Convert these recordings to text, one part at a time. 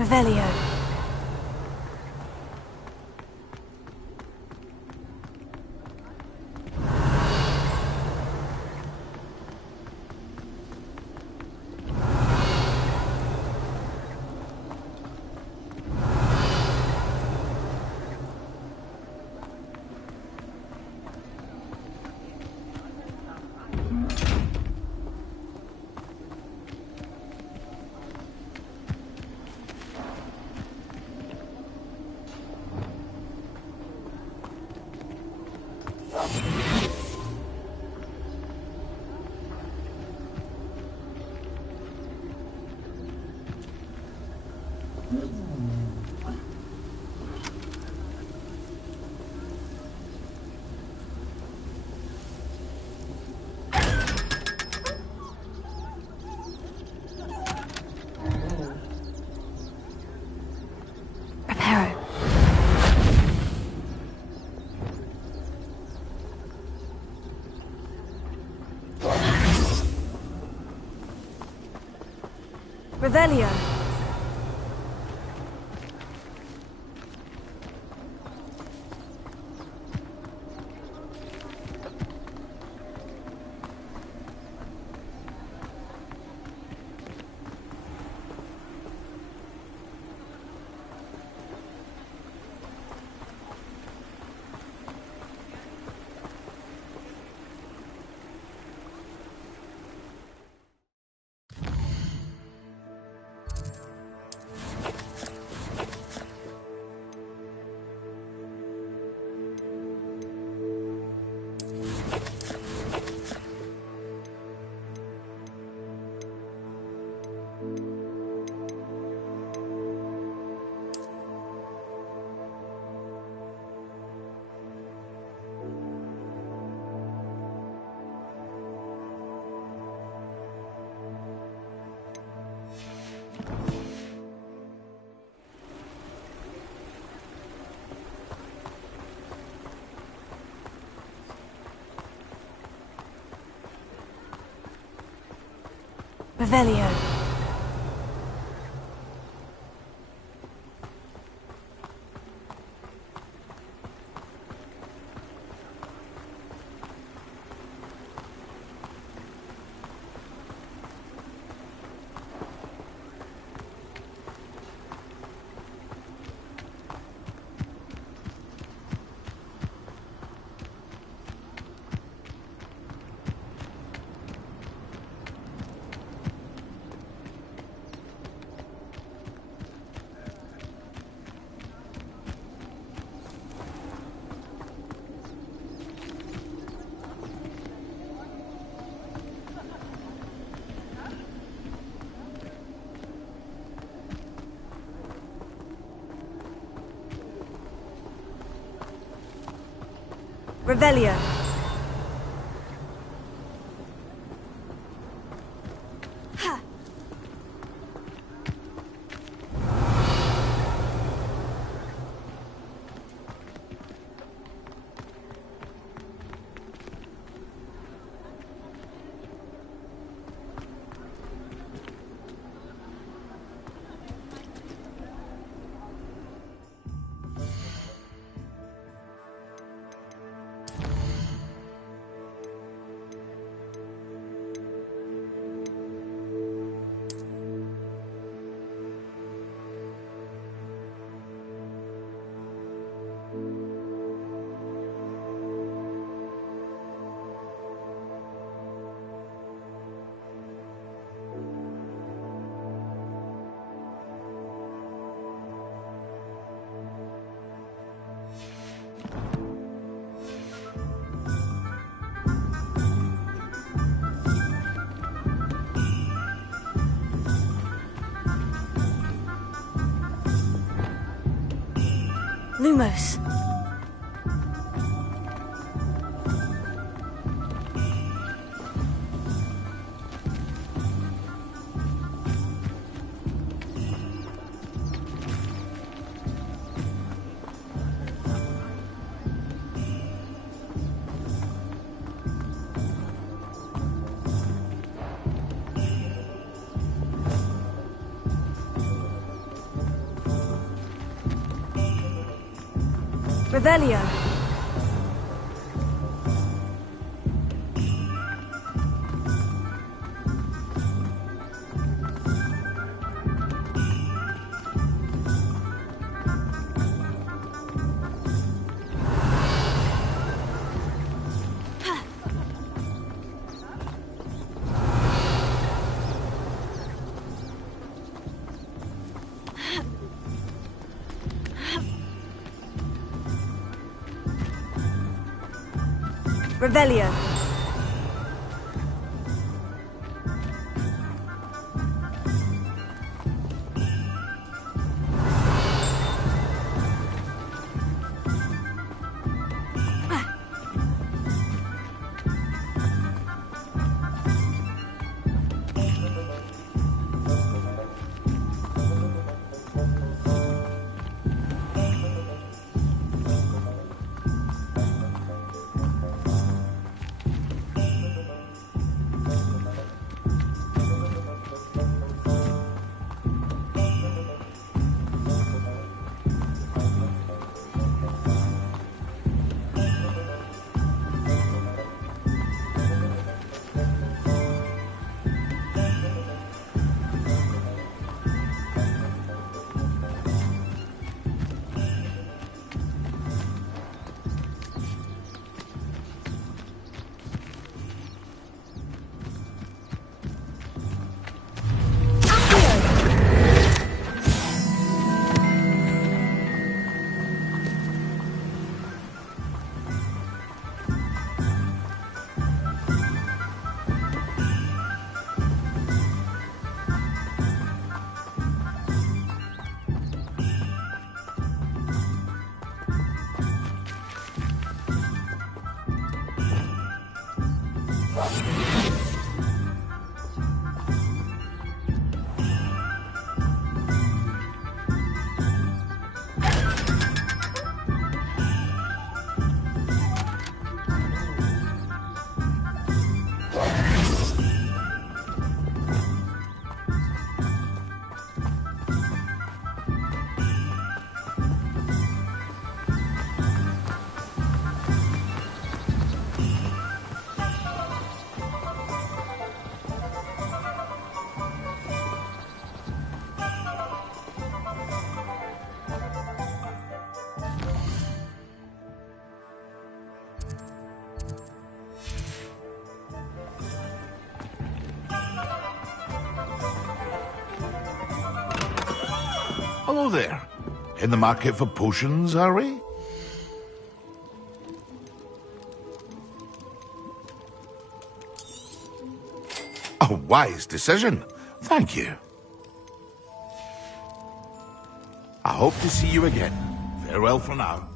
Revelio. Revelio. Revelio. Revelio. Ha! Lumos. Revelio. Revelio. Hello there. In the market for potions, are we? A wise decision. Thank you. I hope to see you again. Farewell for now.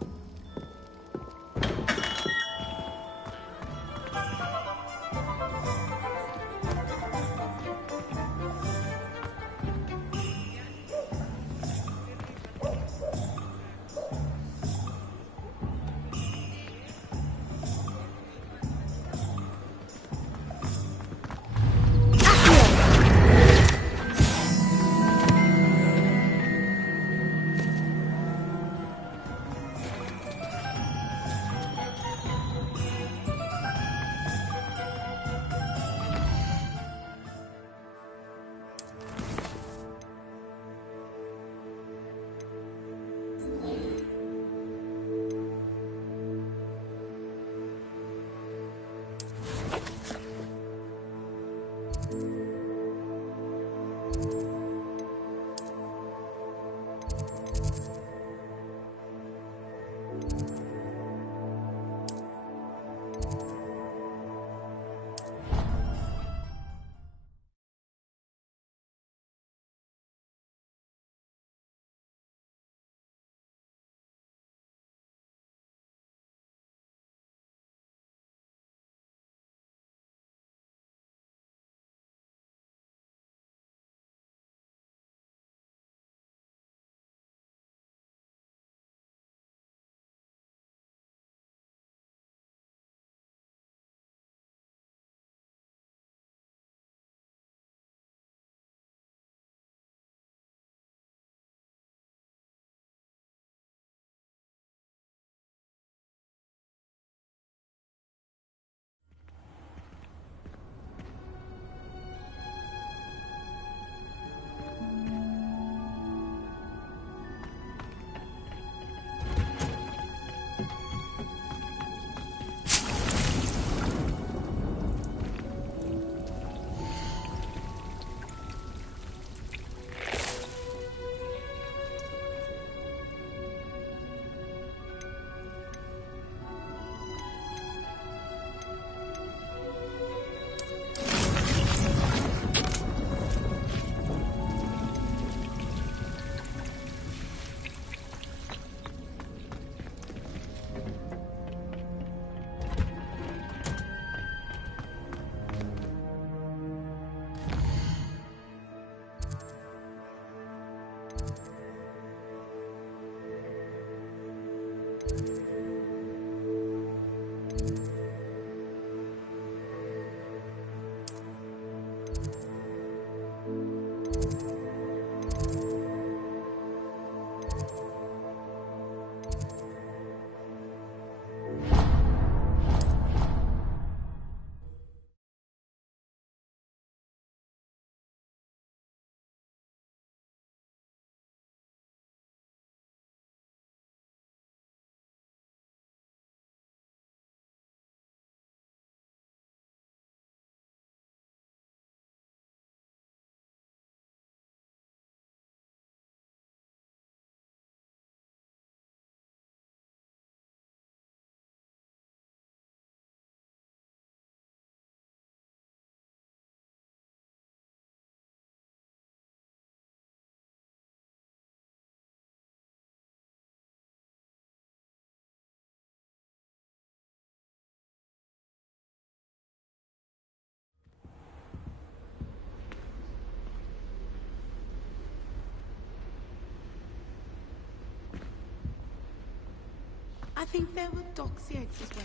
I think there were dogs the eggs as well.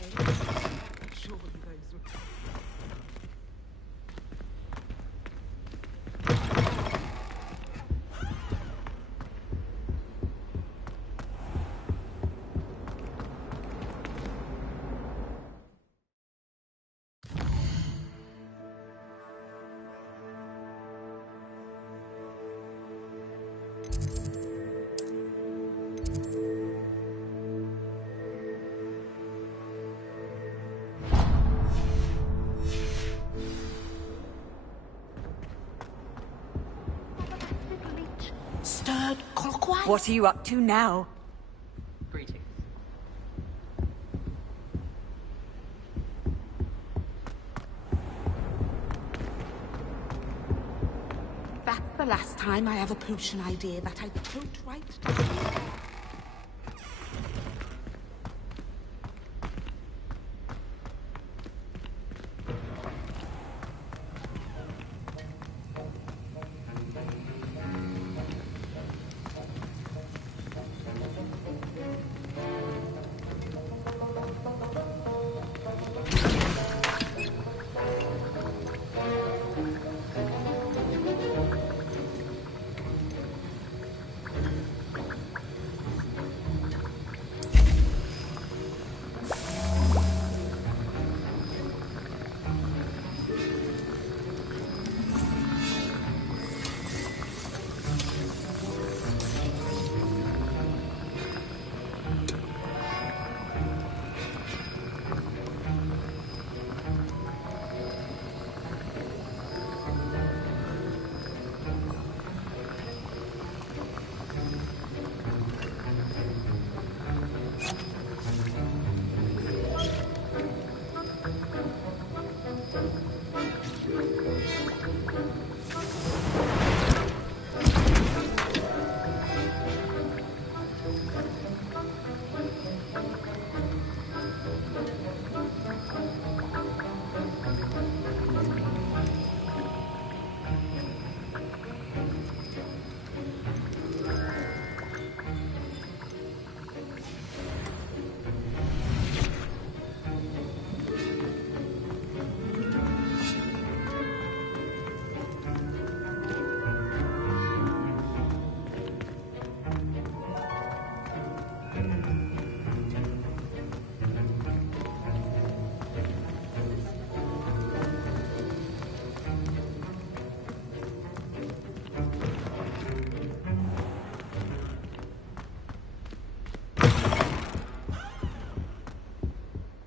Surely those were... Stirred clockwise? What are you up to now? Greetings. That's the last time I have a potion idea that I don't write down.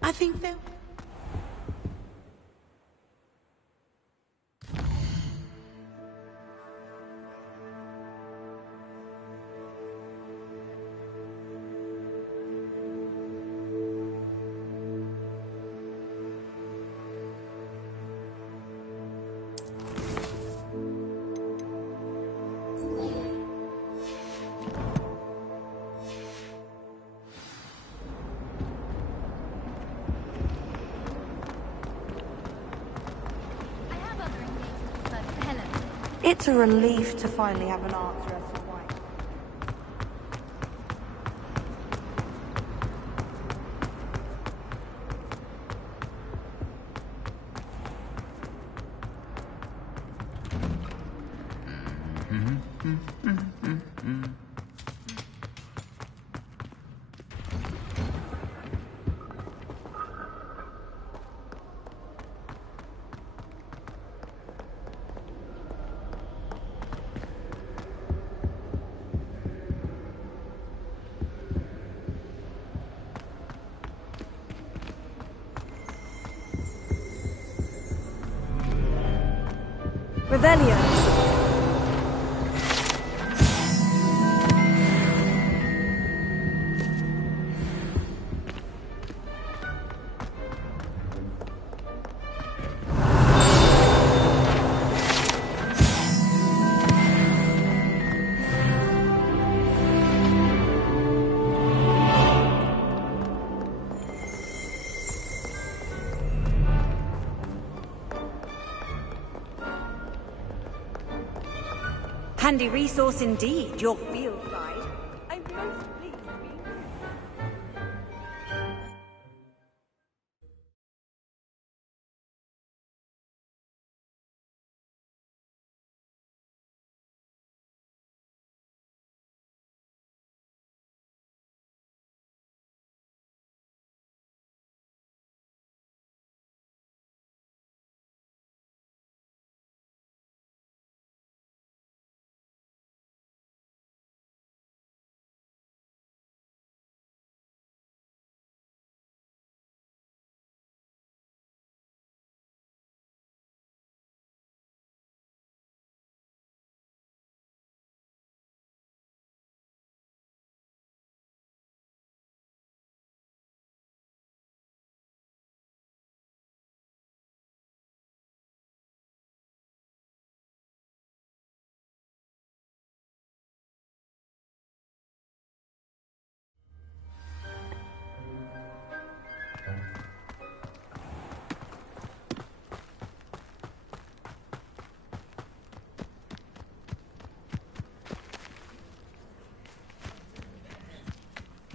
I think there... It's a relief to finally have an answer as to why. Revelio. Handy resource indeed, your field guide. I'm most pleased to be here.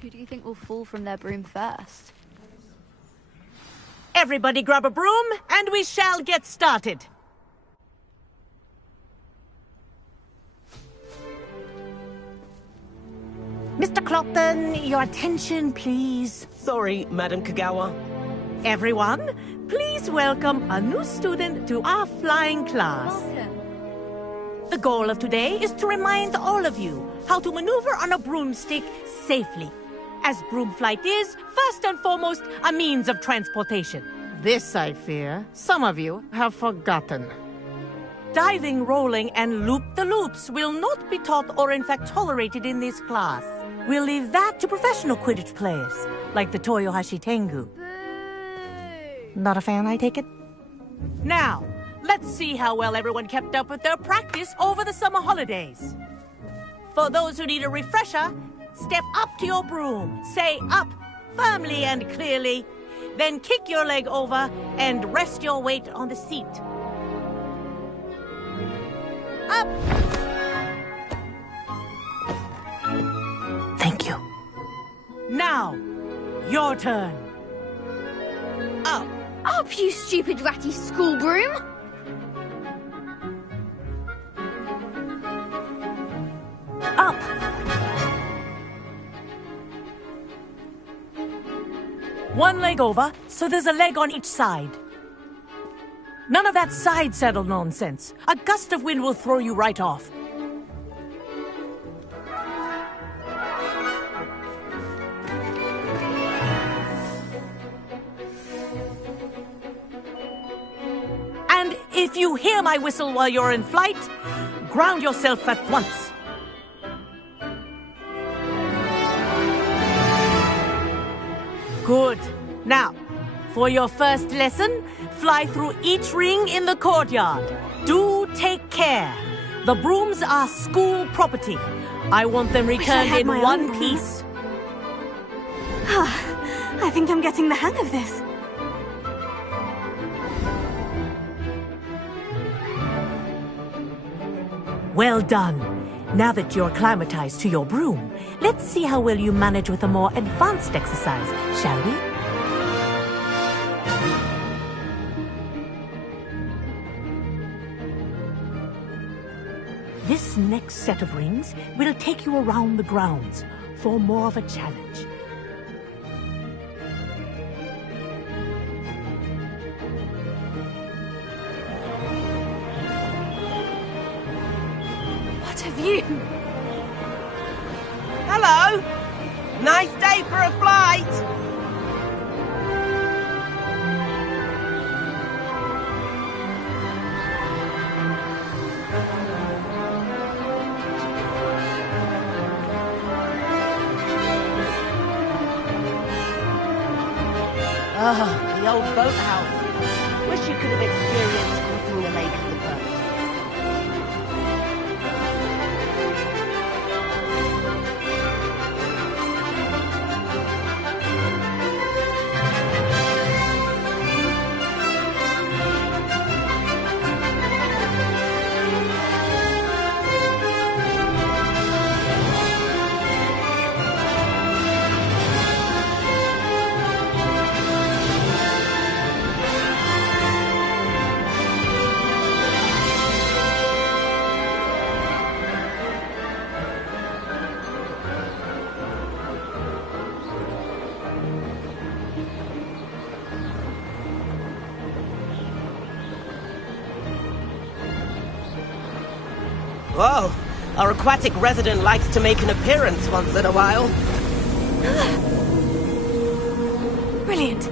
Who do you think will fall from their broom first? Everybody grab a broom, and we shall get started. Mr. Clopton, your attention, please. Sorry, Madam Kagawa. Everyone, please welcome a new student to our flying class. Welcome. The goal of today is to remind all of you how to maneuver on a broomstick safely, as broom flight is, first and foremost, a means of transportation. This, I fear, some of you have forgotten. Diving, rolling, and loop-the-loops will not be taught or in fact tolerated in this class. We'll leave that to professional Quidditch players, like the Toyohashi Tengu. Not a fan, I take it? Now, let's see how well everyone kept up with their practice over the summer holidays. For those who need a refresher, step up to your broom, say up, firmly and clearly, then kick your leg over and rest your weight on the seat. Up! Thank you. Now, your turn. Up. Up, you stupid ratty school broom! Up! One leg over, so there's a leg on each side. None of that side saddle nonsense. A gust of wind will throw you right off. And if you hear my whistle while you're in flight, ground yourself at once. Good. Now, for your first lesson, fly through each ring in the courtyard. Do take care. The brooms are school property. I want them returned in one piece. I think I'm getting the hang of this. Well done. Now that you're acclimatized to your broom, let's see how well you manage with a more advanced exercise, shall we? This next set of rings will take you around the grounds for more of a challenge. What have you? Hello! Nice day for a flight! Oh, the old boathouse. Wish you could have experienced crossing the lake of the boat. Whoa, our aquatic resident likes to make an appearance once in a while. Brilliant.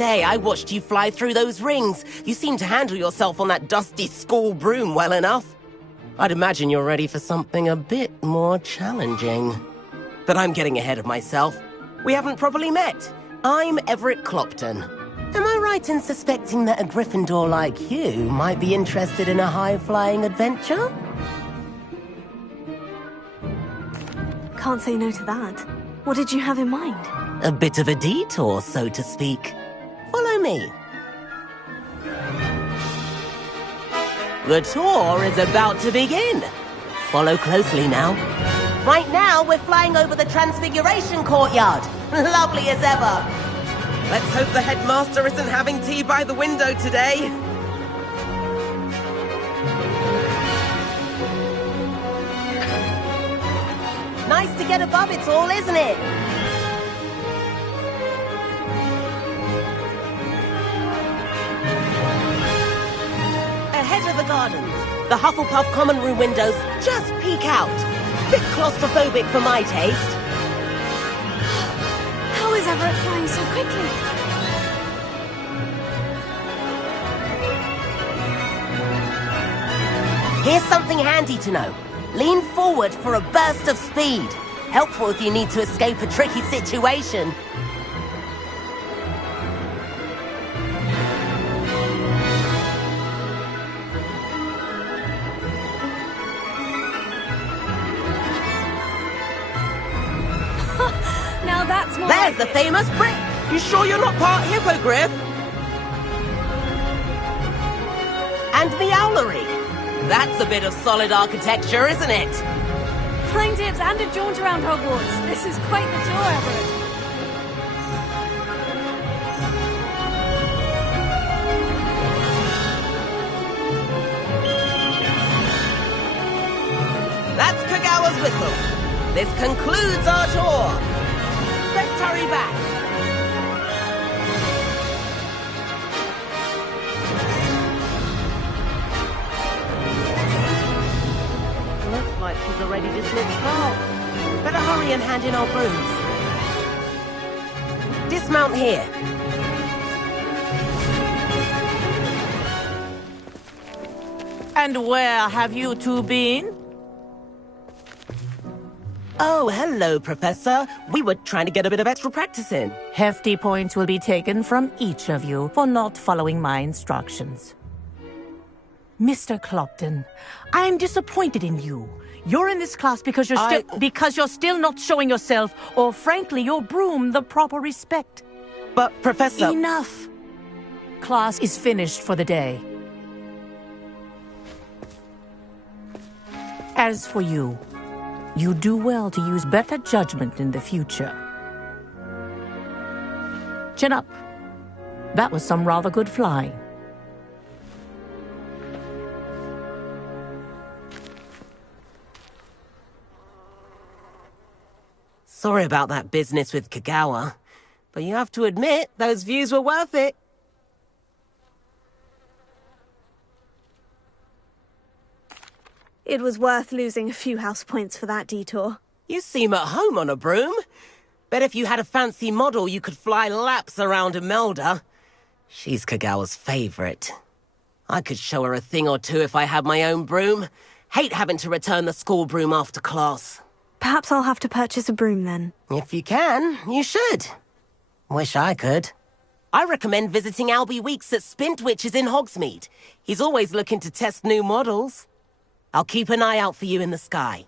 say, I watched you fly through those rings. You seem to handle yourself on that dusty school broom well enough. I'd imagine you're ready for something a bit more challenging. But I'm getting ahead of myself. We haven't properly met. I'm Everett Clopton. Am I right in suspecting that a Gryffindor like you might be interested in a high-flying adventure? Can't say no to that. What did you have in mind? A bit of a detour, so to speak. Follow me. The tour is about to begin. Follow closely now. Right now, we're flying over the Transfiguration Courtyard. Lovely as ever. Let's hope the headmaster isn't having tea by the window today. Nice to get above it all, isn't it? Ahead of the gardens, the Hufflepuff common room windows just peek out. Bit claustrophobic for my taste. How is Everett flying so quickly? Here's something handy to know. Lean forward for a burst of speed. Helpful if you need to escape a tricky situation. Now that's more There's like the it. famous brick! You sure you're not part hippogriff? And the owlery. That's a bit of solid architecture, isn't it? Flying dips and a jaunt around Hogwarts. This is quite the tour, Everett. That's Kagawa's whistle. This concludes our tour. Let's hurry back. Looks like she's already dismissed class. Better hurry and hand in our brooms. Dismount here. And where have you two been? Oh, hello, Professor. We were trying to get a bit of extra practice in. Hefty points will be taken from each of you for not following my instructions. Mr. Clopton, I'm disappointed in you. You're in this class because you're still not showing yourself, or frankly, your broom the proper respect. But, Professor... Enough. Class is finished for the day. As for you, you do well to use better judgment in the future. Chin up. That was some rather good flying. Sorry about that business with Kagawa, but you have to admit, those views were worth it. It was worth losing a few house points for that detour. You seem at home on a broom. Bet if you had a fancy model, you could fly laps around Imelda. She's Kagawa's favorite. I could show her a thing or two if I had my own broom. Hate having to return the school broom after class. Perhaps I'll have to purchase a broom then. If you can, you should. Wish I could. I recommend visiting Albie Weeks at Spintwitches in Hogsmeade. He's always looking to test new models. I'll keep an eye out for you in the sky.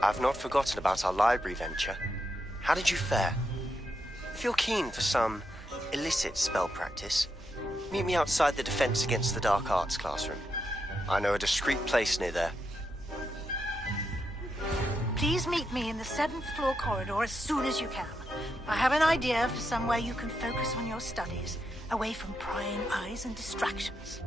I've not forgotten about our library venture. How did you fare? If you're keen for some illicit spell practice, meet me outside the Defense Against the Dark Arts classroom. I know a discreet place near there. Please meet me in the 7th floor corridor as soon as you can. I have an idea for somewhere you can focus on your studies, away from prying eyes and distractions.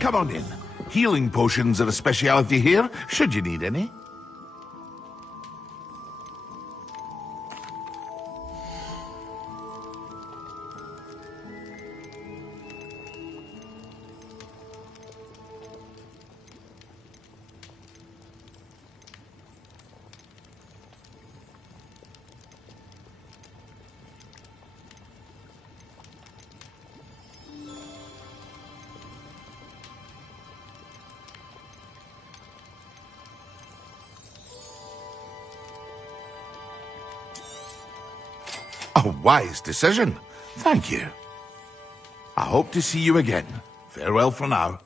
Come on in. Healing potions are a speciality here, should you need any. A wise decision. Thank you. I hope to see you again. Farewell for now.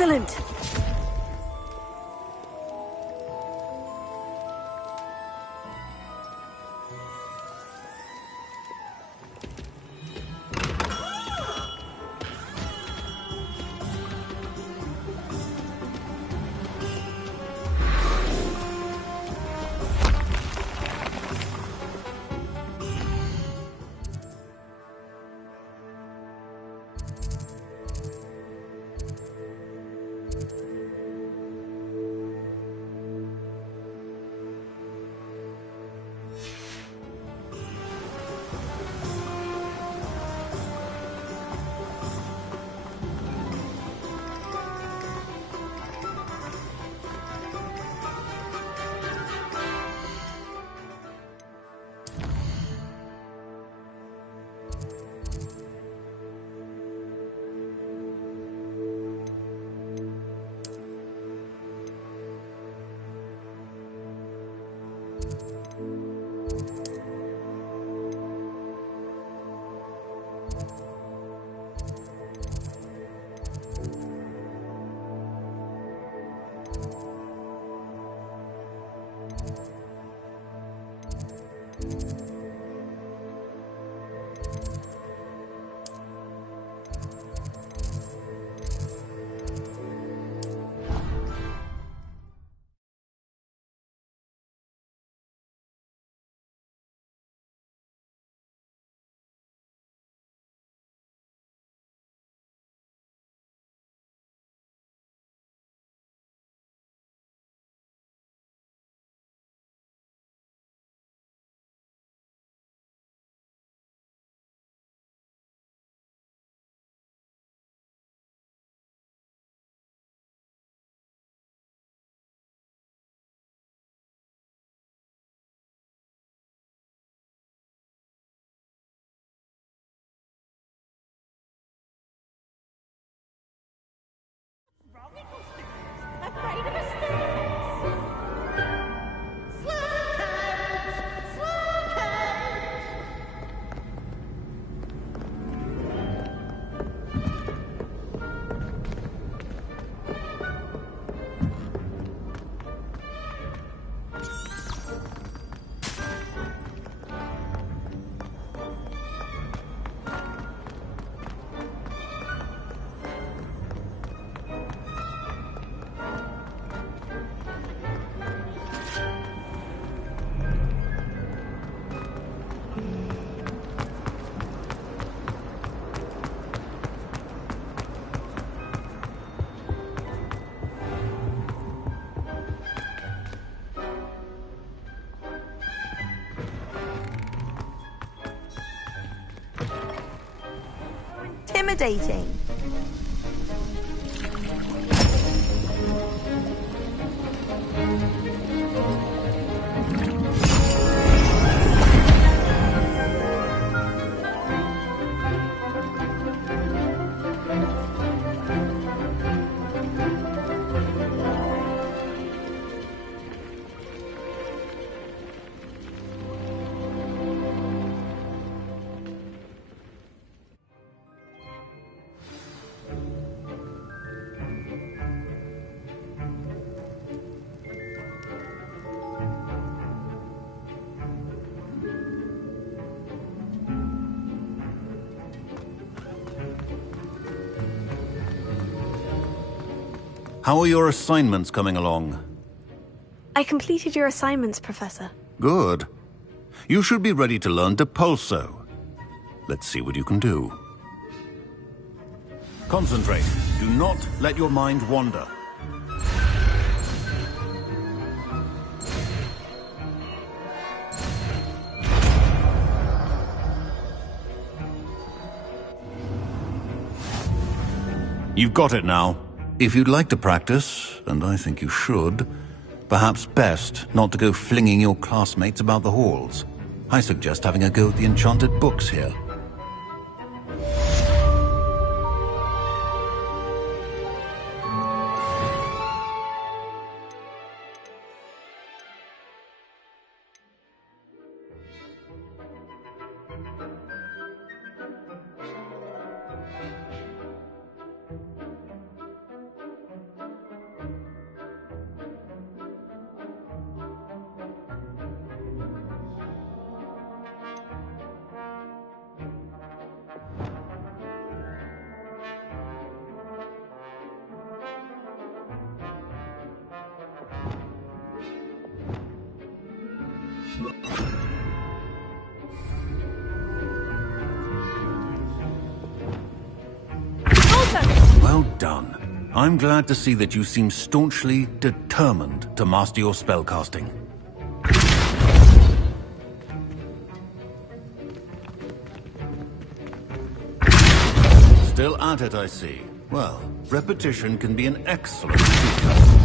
Excellent. Afraid of the stairs. Intimidating. How are your assignments coming along? I completed your assignments, Professor. Good. You should be ready to learn Depulso. Let's see what you can do. Concentrate. Do not let your mind wander. You've got it now. If you'd like to practice, and I think you should, perhaps best not to go flinging your classmates about the halls. I suggest having a go at the enchanted books here. Well done. I'm glad to see that you seem staunchly determined to master your spellcasting. Still at it, I see. Well, repetition can be an excellent teacher.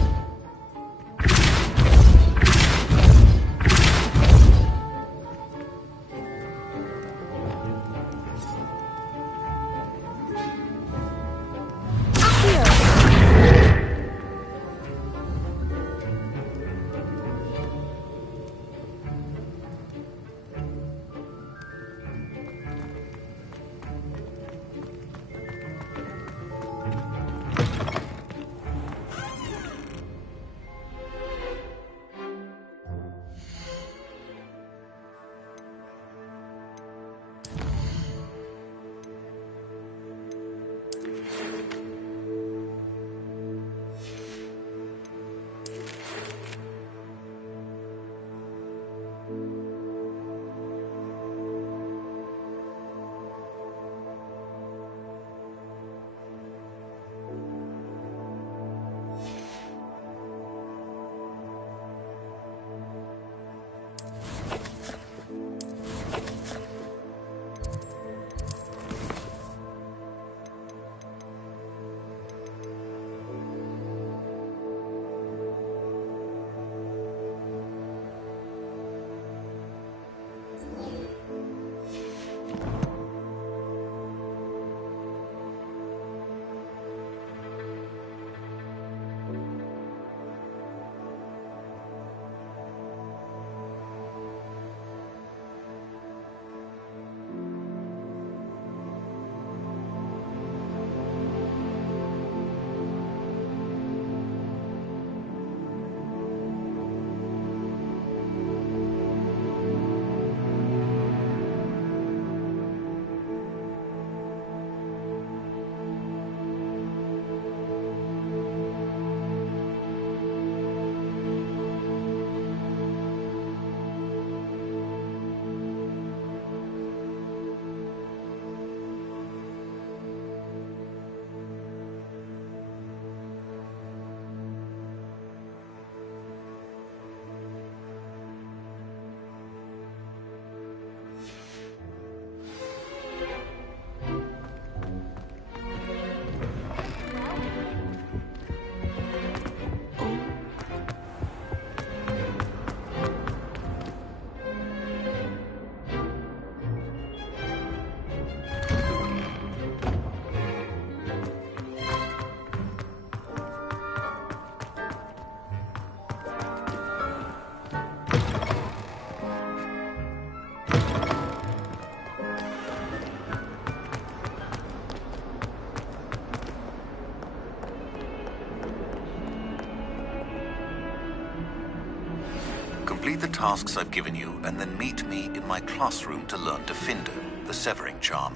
Complete the tasks I've given you, and then meet me in my classroom to learn Defindo, the severing charm.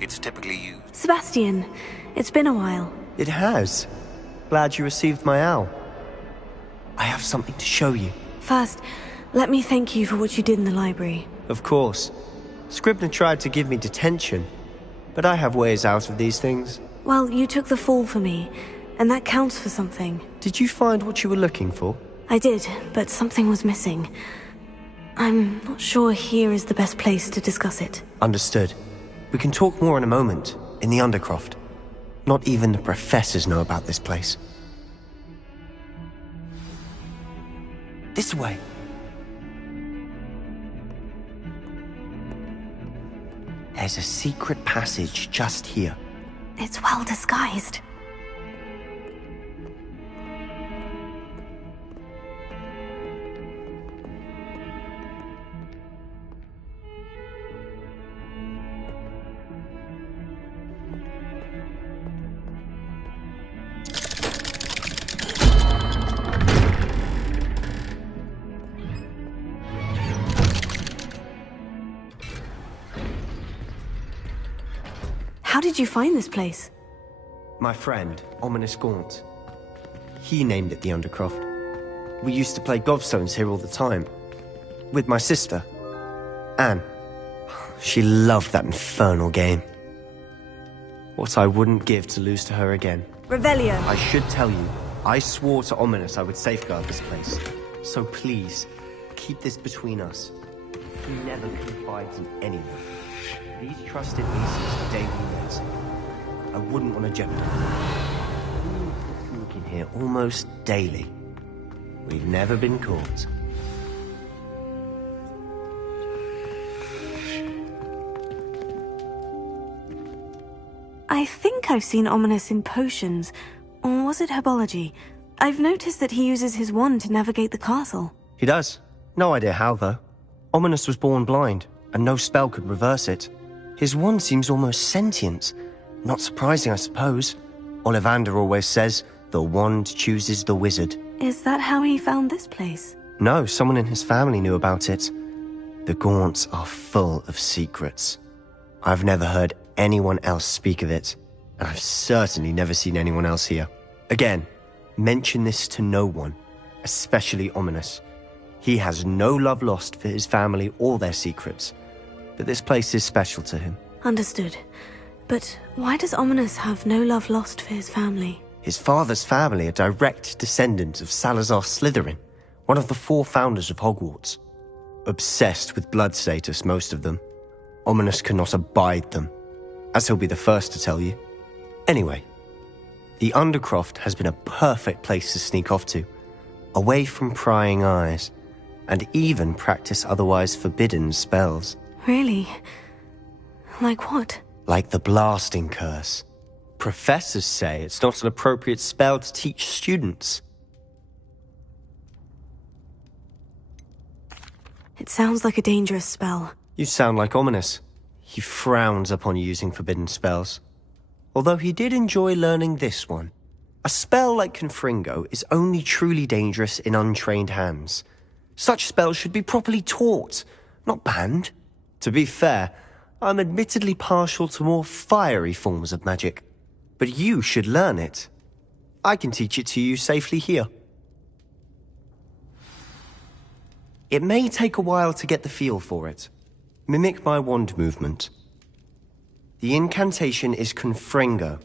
It's typically used. Sebastian, it's been a while. It has. Glad you received my owl. I have something to show you. First, let me thank you for what you did in the library. Of course. Scribner tried to give me detention, but I have ways out of these things. Well, you took the fall for me, and that counts for something. Did you find what you were looking for? I did, but something was missing. I'm not sure here is the best place to discuss it. Understood. We can talk more in a moment, in the Undercroft. Not even the professors know about this place. This way. There's a secret passage just here. It's well disguised. How did you find this place? My friend, Ominous Gaunt. He named it the Undercroft. We used to play gobstones here all the time. With my sister, Anne. She loved that infernal game. What I wouldn't give to lose to her again. Revelio. I should tell you, I swore to Ominous I would safeguard this place. So please, keep this between us. He never confides in anyone. These trusted nieces are daily mates. I wouldn't want to jeopardize. We sneak in here almost daily. We've never been caught. I think I've seen Ominous in potions. Or was it herbology? I've noticed that he uses his wand to navigate the castle. He does. No idea how, though. Ominous was born blind, and no spell could reverse it. His wand seems almost sentient. Not surprising, I suppose. Ollivander always says, the wand chooses the wizard. Is that how he found this place? No, someone in his family knew about it. The Gaunts are full of secrets. I've never heard anyone else speak of it, and I've certainly never seen anyone else here. Again, mention this to no one, especially Ominous. He has no love lost for his family or their secrets, but this place is special to him. Understood. But why does Ominous have no love lost for his family? His father's family are direct descendants of Salazar Slytherin, one of the 4 founders of Hogwarts. Obsessed with blood status, most of them. Ominous cannot abide them, as he'll be the first to tell you. Anyway, the Undercroft has been a perfect place to sneak off to, away from prying eyes, and even practice otherwise forbidden spells. Really? Like what? Like the blasting curse. Professors say it's not an appropriate spell to teach students. It sounds like a dangerous spell. You sound like Ominous. He frowns upon using forbidden spells. Although he did enjoy learning this one. A spell like Confringo is only truly dangerous in untrained hands. Such spells should be properly taught, not banned. To be fair, I'm admittedly partial to more fiery forms of magic. But you should learn it. I can teach it to you safely here. It may take a while to get the feel for it. Mimic my wand movement. The incantation is Confringo.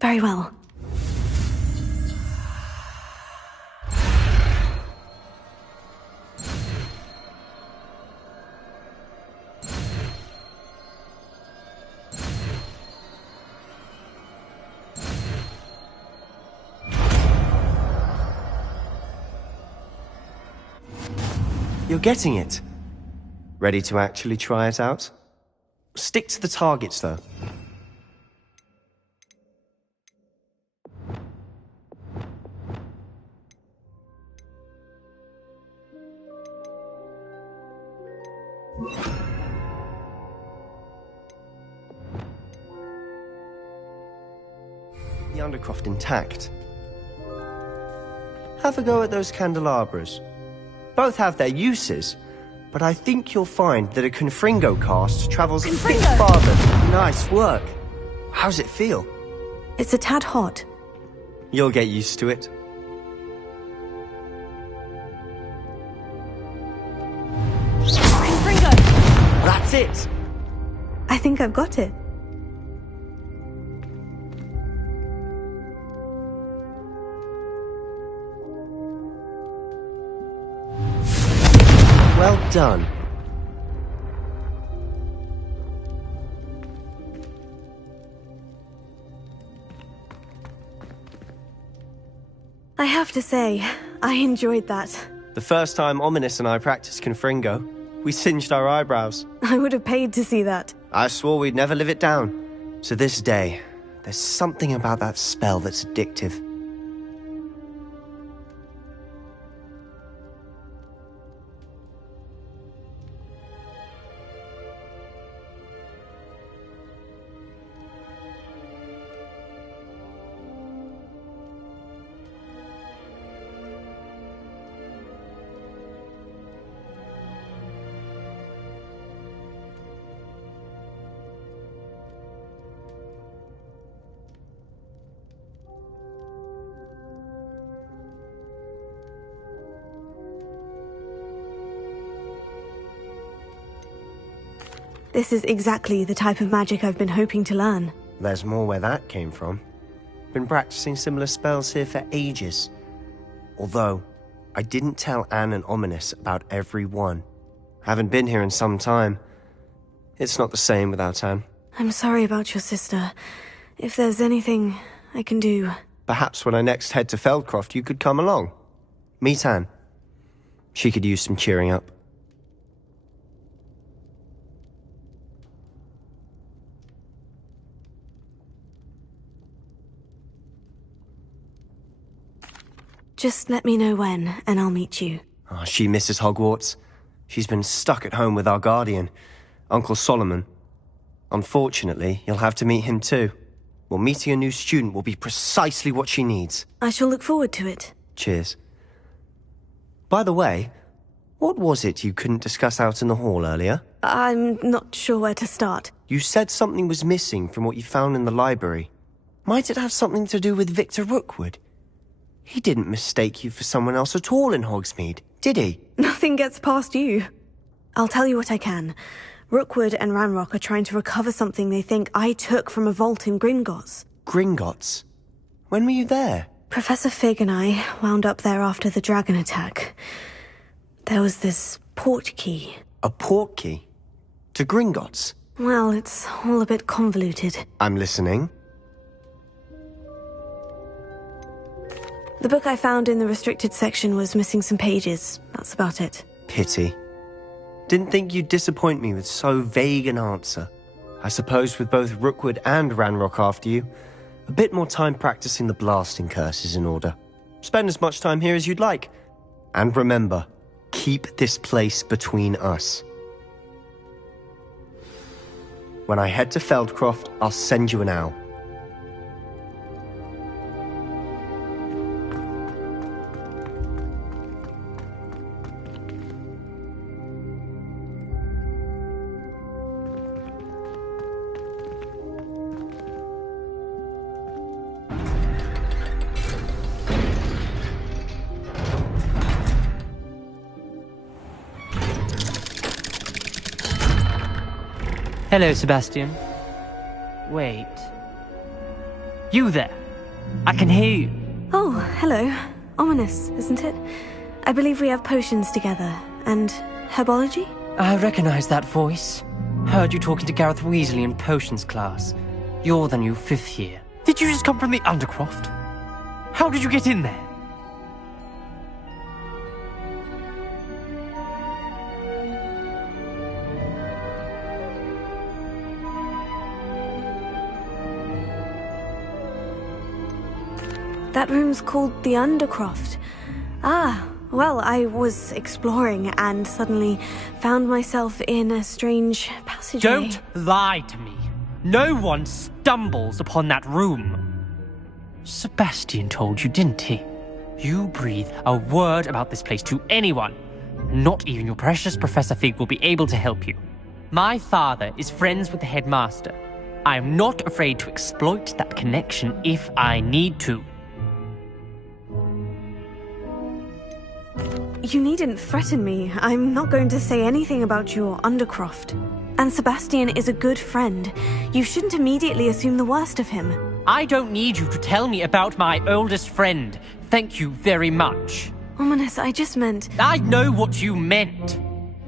Very well. You're getting it. Ready to actually try it out? Stick to the targets, though. The Undercroft intact. Have a go at those candelabras. Both have their uses, but I think you'll find that a Confringo cast travels a bit farther. Nice work. How's it feel? It's a tad hot. You'll get used to it. Confringo! That's it! I think I've got it. Well done. I have to say, I enjoyed that. The first time Ominous and I practiced Confringo, we singed our eyebrows. I would have paid to see that. I swore we'd never live it down. To this day, there's something about that spell that's addictive. This is exactly the type of magic I've been hoping to learn. There's more where that came from. Been practicing similar spells here for ages. Although, I didn't tell Anne and Ominous about every one. Haven't been here in some time. It's not the same without Anne. I'm sorry about your sister. If there's anything I can do... Perhaps when I next head to Feldcroft, you could come along. Meet Anne. She could use some cheering up. Just let me know when, and I'll meet you. Oh, she misses Hogwarts. She's been stuck at home with our guardian, Uncle Solomon. Unfortunately, you'll have to meet him too. Well, meeting a new student will be precisely what she needs. I shall look forward to it. Cheers. By the way, what was it you couldn't discuss out in the hall earlier? I'm not sure where to start. You said something was missing from what you found in the library. Might it have something to do with Victor Rookwood? He didn't mistake you for someone else at all in Hogsmeade, did he? Nothing gets past you. I'll tell you what I can. Rookwood and Ranrock are trying to recover something they think I took from a vault in Gringotts. Gringotts? When were you there? Professor Fig and I wound up there after the dragon attack. There was this port key. A port key? To Gringotts? Well, it's all a bit convoluted. I'm listening. The book I found in the restricted section was missing some pages. That's about it. Pity. Didn't think you'd disappoint me with so vague an answer. I suppose with both Rookwood and Ranrock after you, a bit more time practicing the blasting curse is in order. Spend as much time here as you'd like. And remember, keep this place between us. When I head to Feldcroft, I'll send you an owl. Hello, Sebastian. Wait. You there? I can hear you. Oh, hello. Ominous, isn't it? I believe we have potions together. And herbology? I recognize that voice. Heard you talking to Gareth Weasley in potions class. You're the new 5th year. Did you just come from the Undercroft? How did you get in there? That room's called the Undercroft. Ah, well, I was exploring and suddenly found myself in a strange passageway. Don't lie to me. No one stumbles upon that room. Sebastian told you, didn't he? You breathe a word about this place to anyone, and not even your precious Professor Fig will be able to help you. My father is friends with the headmaster. I am not afraid to exploit that connection if I need to. You needn't threaten me. I'm not going to say anything about your Undercroft. And Sebastian is a good friend. You shouldn't immediately assume the worst of him. I don't need you to tell me about my oldest friend. Thank you very much. Ominous, I just meant... I know what you meant.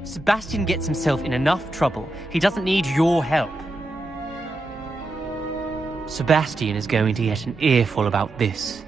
Sebastian gets himself in enough trouble. He doesn't need your help. Sebastian is going to get an earful about this.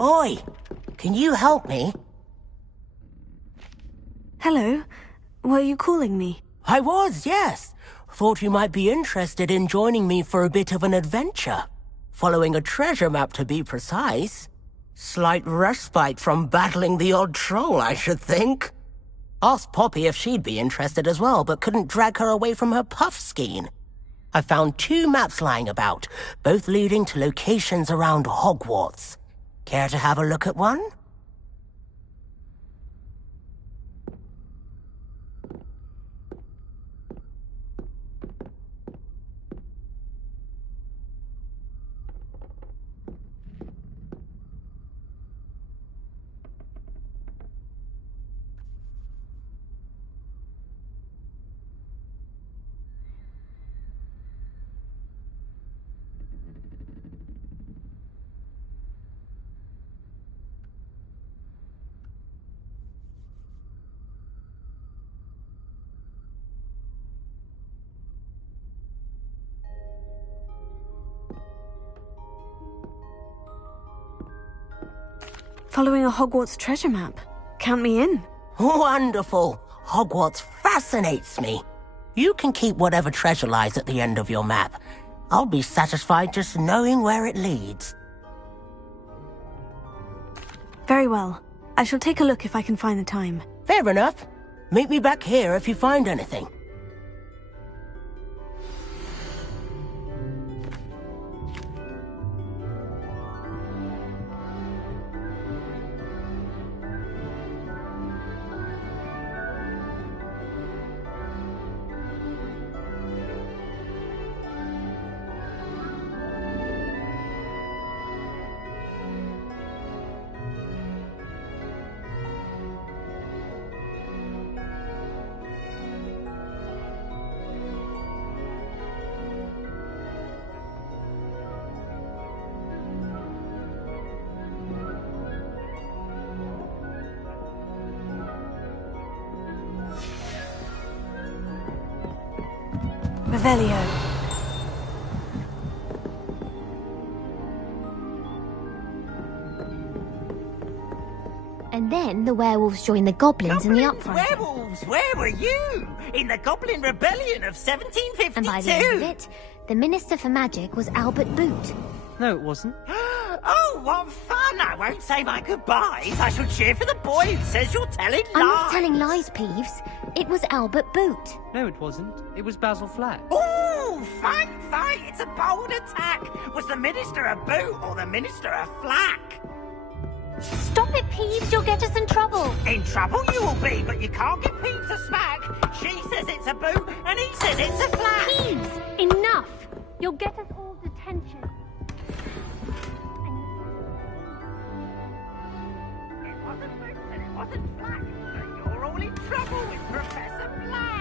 Oi, can you help me? Hello. Were you calling me? I was, yes. Thought you might be interested in joining me for a bit of an adventure. Following a treasure map, to be precise. Slight respite from battling the odd troll, I should think. Asked Poppy if she'd be interested as well, but couldn't drag her away from her puff skein. I found 2 maps lying about, both leading to locations around Hogwarts. Care to have a look at one? Following a Hogwarts treasure map. Count me in. Wonderful. Hogwarts fascinates me. You can keep whatever treasure lies at the end of your map. I'll be satisfied just knowing where it leads. Very well. I shall take a look if I can find the time. Fair enough. Meet me back here if you find anything. Revelio. And then the werewolves joined the goblins in the uprising. Werewolves, where were you? In the Goblin Rebellion of 1752? And by the end of it, the Minister for Magic was Albert Boot. No, it wasn't. Oh, what fun! I won't say my goodbyes. I shall cheer for the boy who says you're telling lies. I'm not telling lies, Peeves. It was Albert Boot. No, it wasn't. It was Basil Flack. Ooh, fight! It's a bold attack. Was the Minister a boot or the Minister a flack? Stop it, Peeves. You'll get us in trouble. In trouble you will be, but you can't give Peeves a smack. She says it's a boot and he says it's a flack. Peeves, enough. You'll get us all detention. It wasn't boot and it wasn't flack, but you're all in trouble with Professor Black.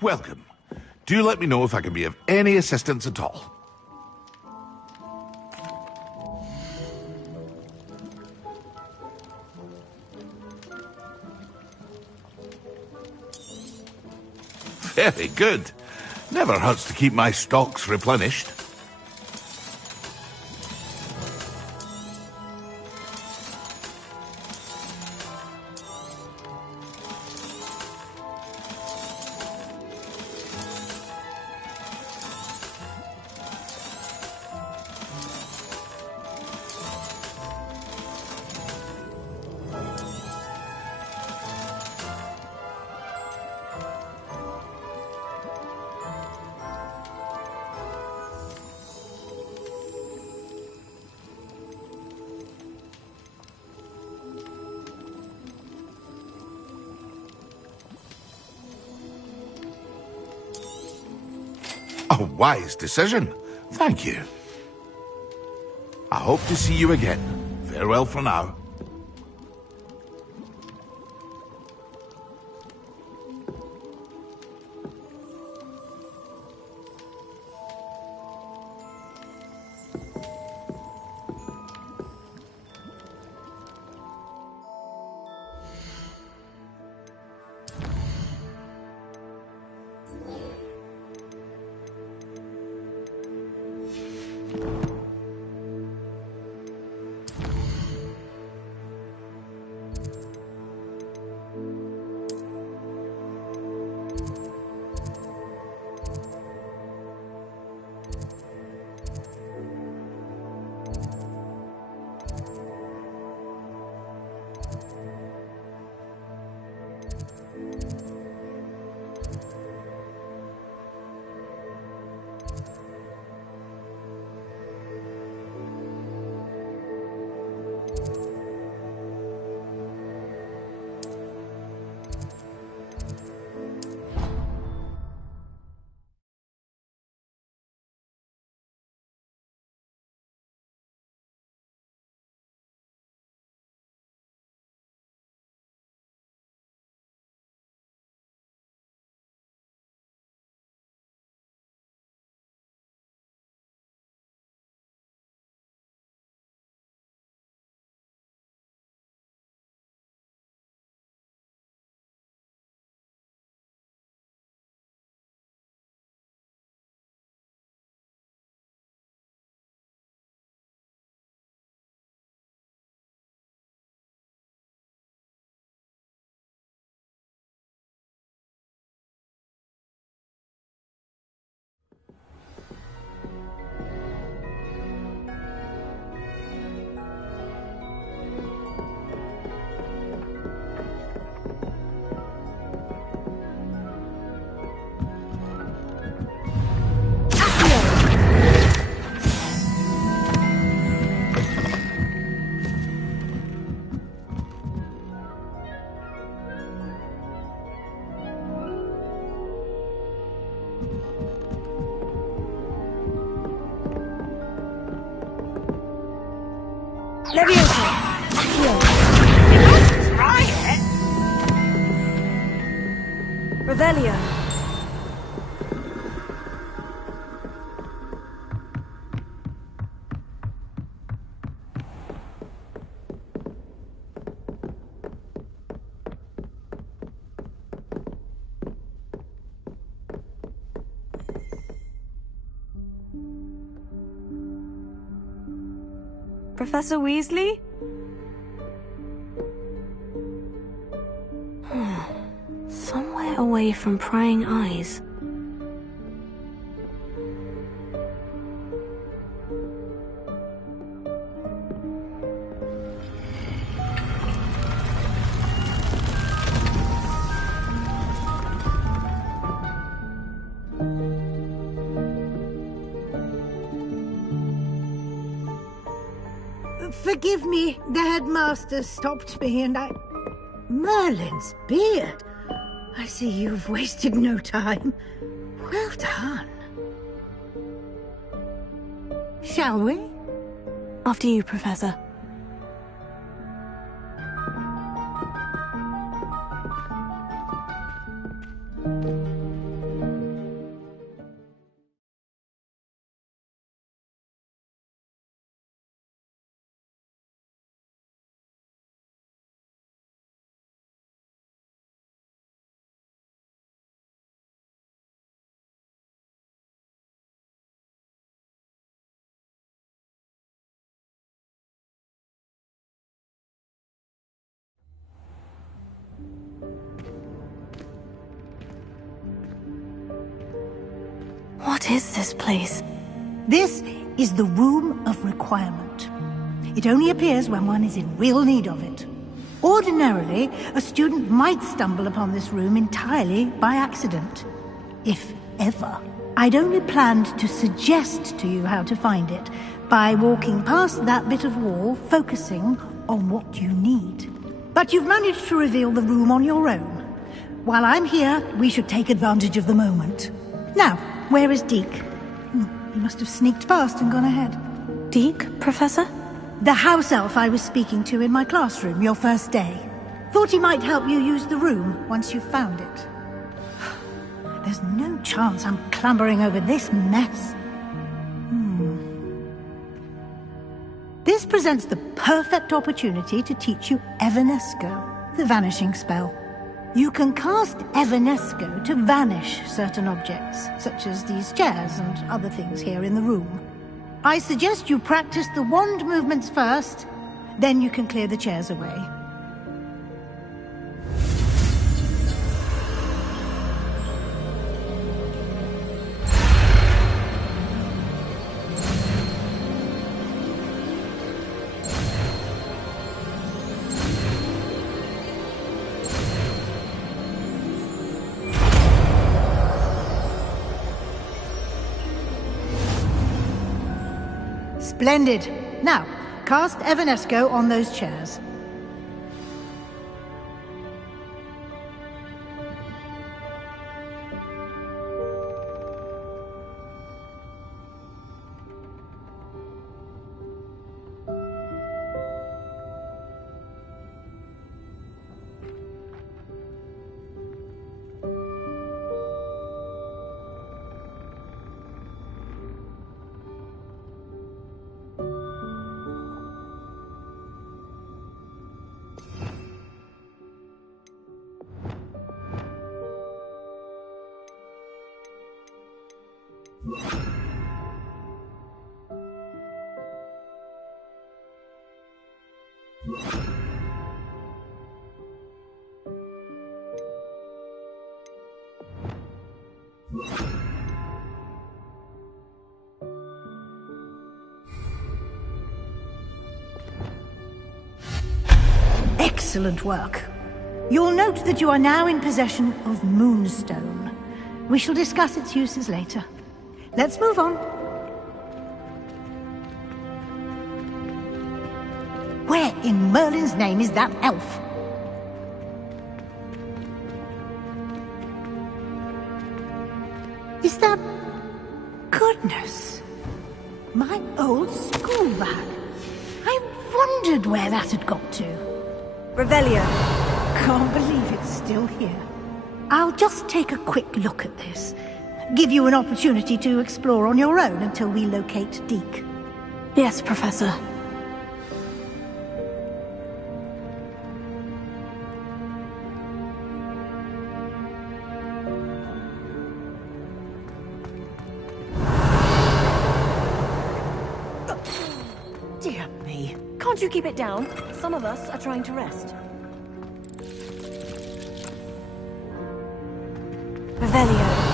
Welcome. Do let me know if I can be of any assistance at all. Very good. Never hurts to keep my stocks replenished. A wise decision. Thank you. I hope to see you again. Farewell for now. Try it. Revelio. Professor Weasley? Somewhere away from prying eyes. Forgive me, the headmaster stopped me and I... Merlin's beard! I see you've wasted no time. Well done. Shall we? After you, Professor. What is this place? This is the Room of Requirement. It only appears when one is in real need of it. Ordinarily, a student might stumble upon this room entirely by accident. If ever. I'd only planned to suggest to you how to find it by walking past that bit of wall, focusing on what you need. But you've managed to reveal the room on your own. While I'm here, we should take advantage of the moment. Now, where is Deke? He must have sneaked past and gone ahead. Deke, Professor? The house elf I was speaking to in my classroom your first day. Thought he might help you use the room once you've found it. There's no chance I'm clambering over this mess. This presents the perfect opportunity to teach you Evanesco, the vanishing spell. You can cast Evanesco to vanish certain objects, such as these chairs and other things here in the room. I suggest you practice the wand movements first, then you can clear the chairs away. Splendid. Now, cast Evanesco on those chairs. Excellent work. You'll note that you are now in possession of Moonstone. We shall discuss its uses later. Let's move on. Where in Merlin's name is that elf? Is that... Goodness! My old school bag. I wondered where that had got to. Revelio. Can't believe it's still here. I'll just take a quick look at this. Give you an opportunity to explore on your own until we locate Deke. Yes, Professor. Dear me. Can't you keep it down? Some of us are trying to rest. Revelio.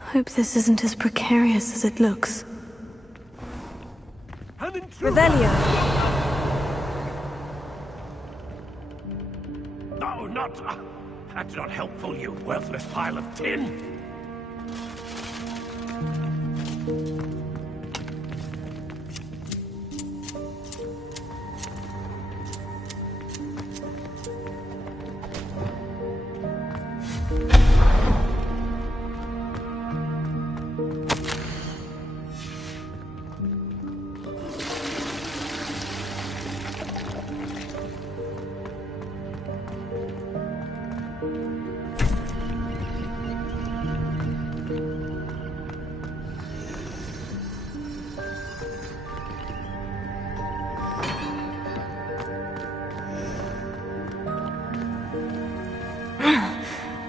Hope this isn't as precarious as it looks. Revelio. No, not... that's not helpful, you worthless pile of tin!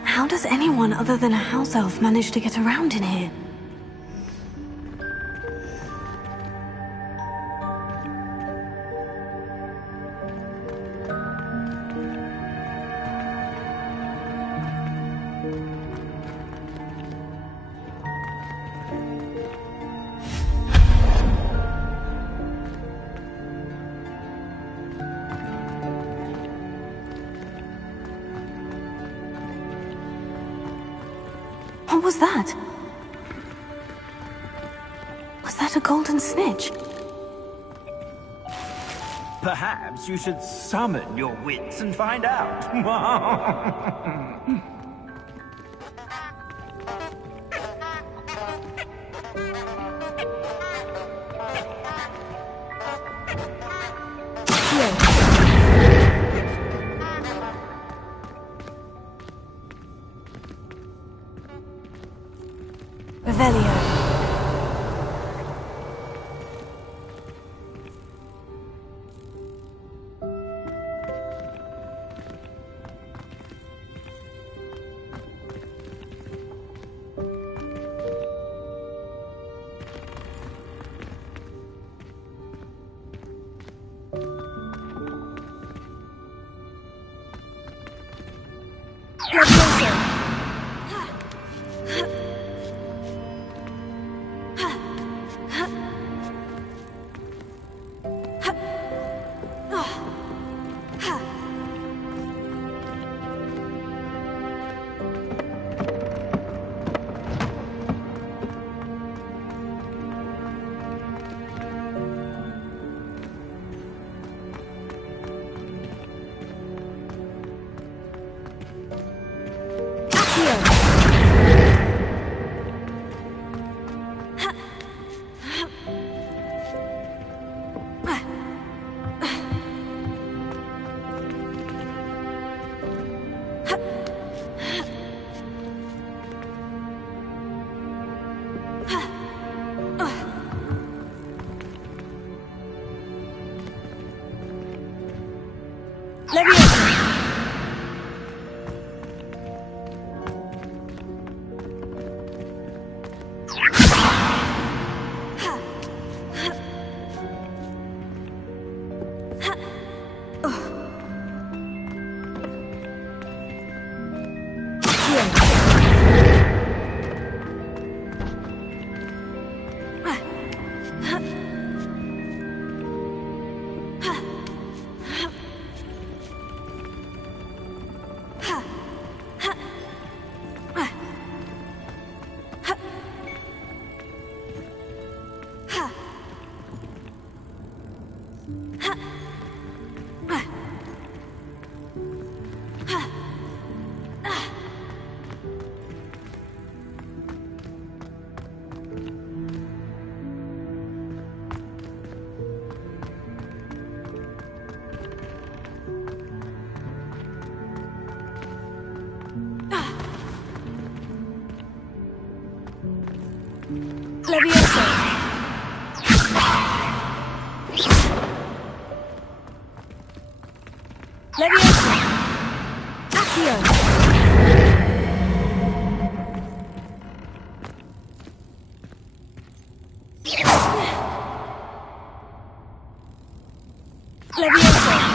How does anyone other than a house elf manage to get around in here? What was that? Was that a golden snitch? Perhaps you should summon your wits and find out. Revelio. Leviosa.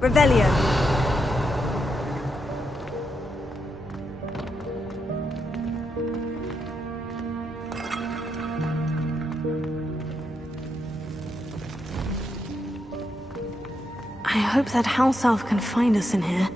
Revelio. I hope that house elf can find us in here.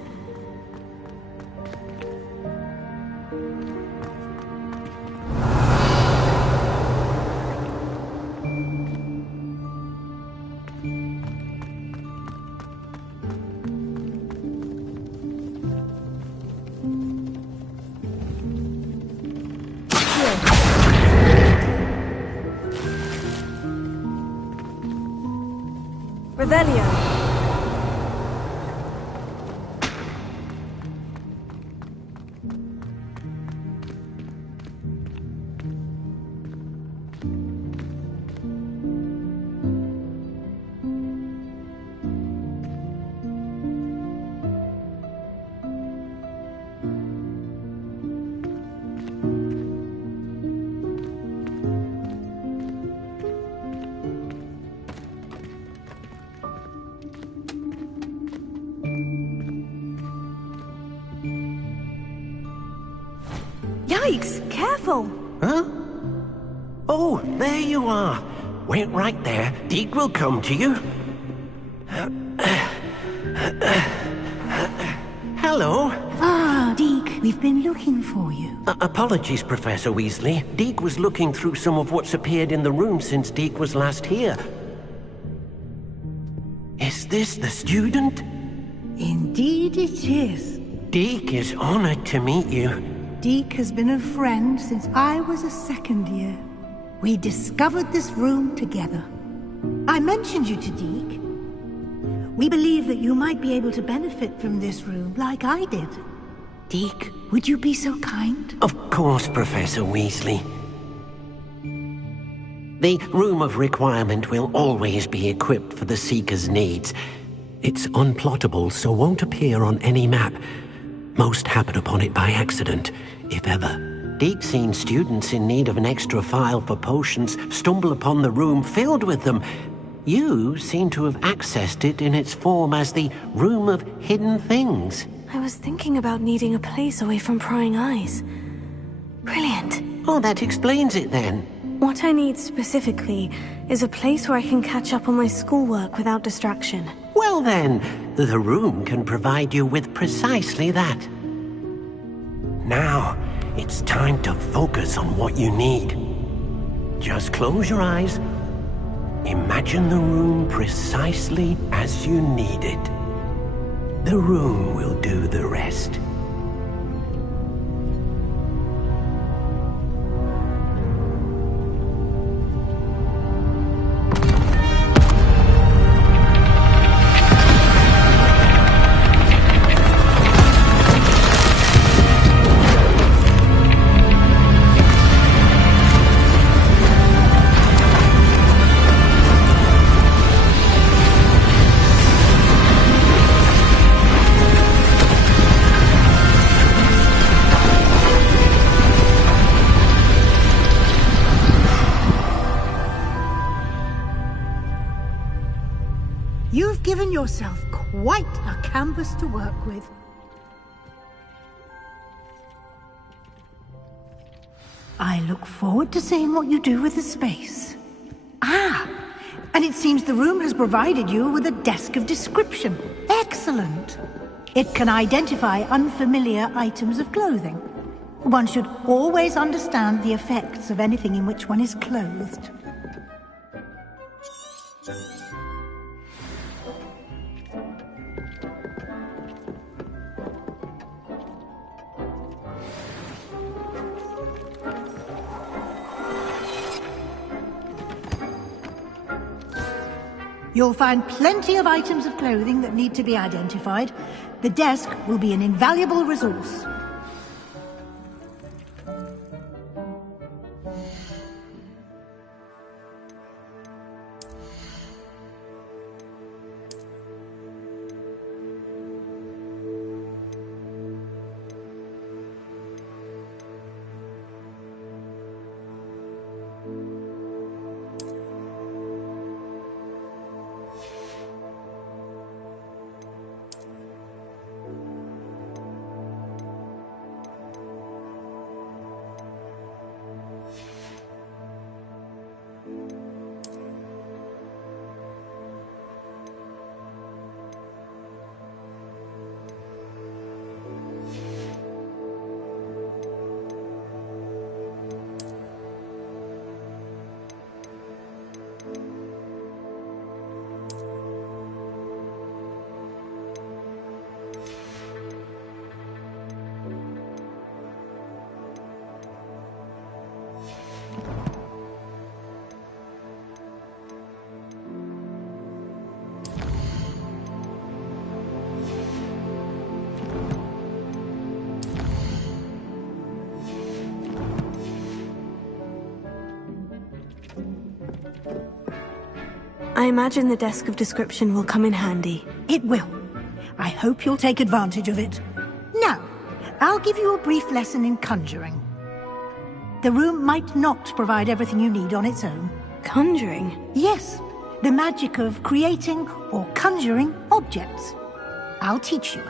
Revelio. Yikes! Careful! Huh? Oh, there you are. Wait right there. Deke will come to you. Hello. Ah, Deke, we've been looking for you. Apologies, Professor Weasley. Deke was looking through some of what's appeared in the room since Deke was last here. Is this the student? Indeed it is. Deke is honored to meet you. Deke has been a friend since I was a second year. We discovered this room together. I mentioned you to Deke. We believe that you might be able to benefit from this room like I did. Deke, would you be so kind? Of course, Professor Weasley. The Room of Requirement will always be equipped for the Seeker's needs. It's unplottable, so won't appear on any map. Most happen upon it by accident, if ever. Deke's seen students in need of an extra file for potions stumble upon the room filled with them. You seem to have accessed it in its form as the Room of Hidden Things. I was thinking about needing a place away from prying eyes. Brilliant. Oh, that explains it then. What I need specifically is a place where I can catch up on my schoolwork without distraction. Well then, the room can provide you with precisely that. Now, it's time to focus on what you need. Just close your eyes. Imagine the room precisely as you need it. The room will do the rest. You've given yourself quite a canvas to work with. I look forward to seeing what you do with the space. Ah, and it seems the room has provided you with a desk of description. Excellent. It can identify unfamiliar items of clothing. One should always understand the effects of anything in which one is clothed. You'll find plenty of items of clothing that need to be identified. The desk will be an invaluable resource. I imagine the desk of description will come in handy. It will. I hope you'll take advantage of it. Now, I'll give you a brief lesson in conjuring. The room might not provide everything you need on its own. Conjuring? Yes, the magic of creating or conjuring objects. I'll teach you.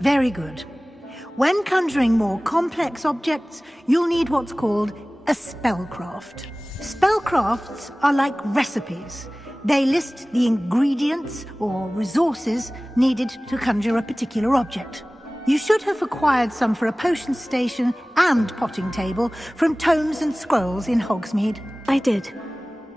Very good. When conjuring more complex objects, you'll need what's called a spellcraft. Spellcrafts are like recipes. They list the ingredients or resources needed to conjure a particular object. You should have acquired some for a potion station and potting table from tomes and scrolls in Hogsmeade. I did.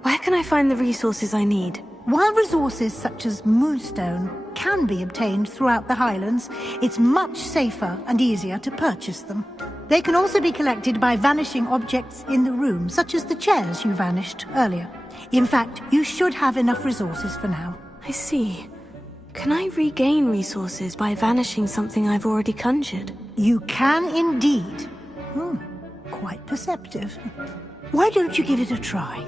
Where can I find the resources I need? While resources such as moonstone can be obtained throughout the Highlands, it's much safer and easier to purchase them. They can also be collected by vanishing objects in the room, such as the chairs you vanished earlier. In fact, you should have enough resources for now. I see. Can I regain resources by vanishing something I've already conjured? You can indeed. Quite perceptive. Why don't you give it a try?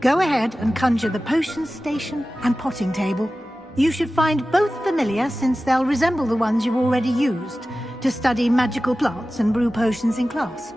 Go ahead and conjure the potion station and potting table. You should find both familiar, since they'll resemble the ones you've already used to study magical plants and brew potions in class.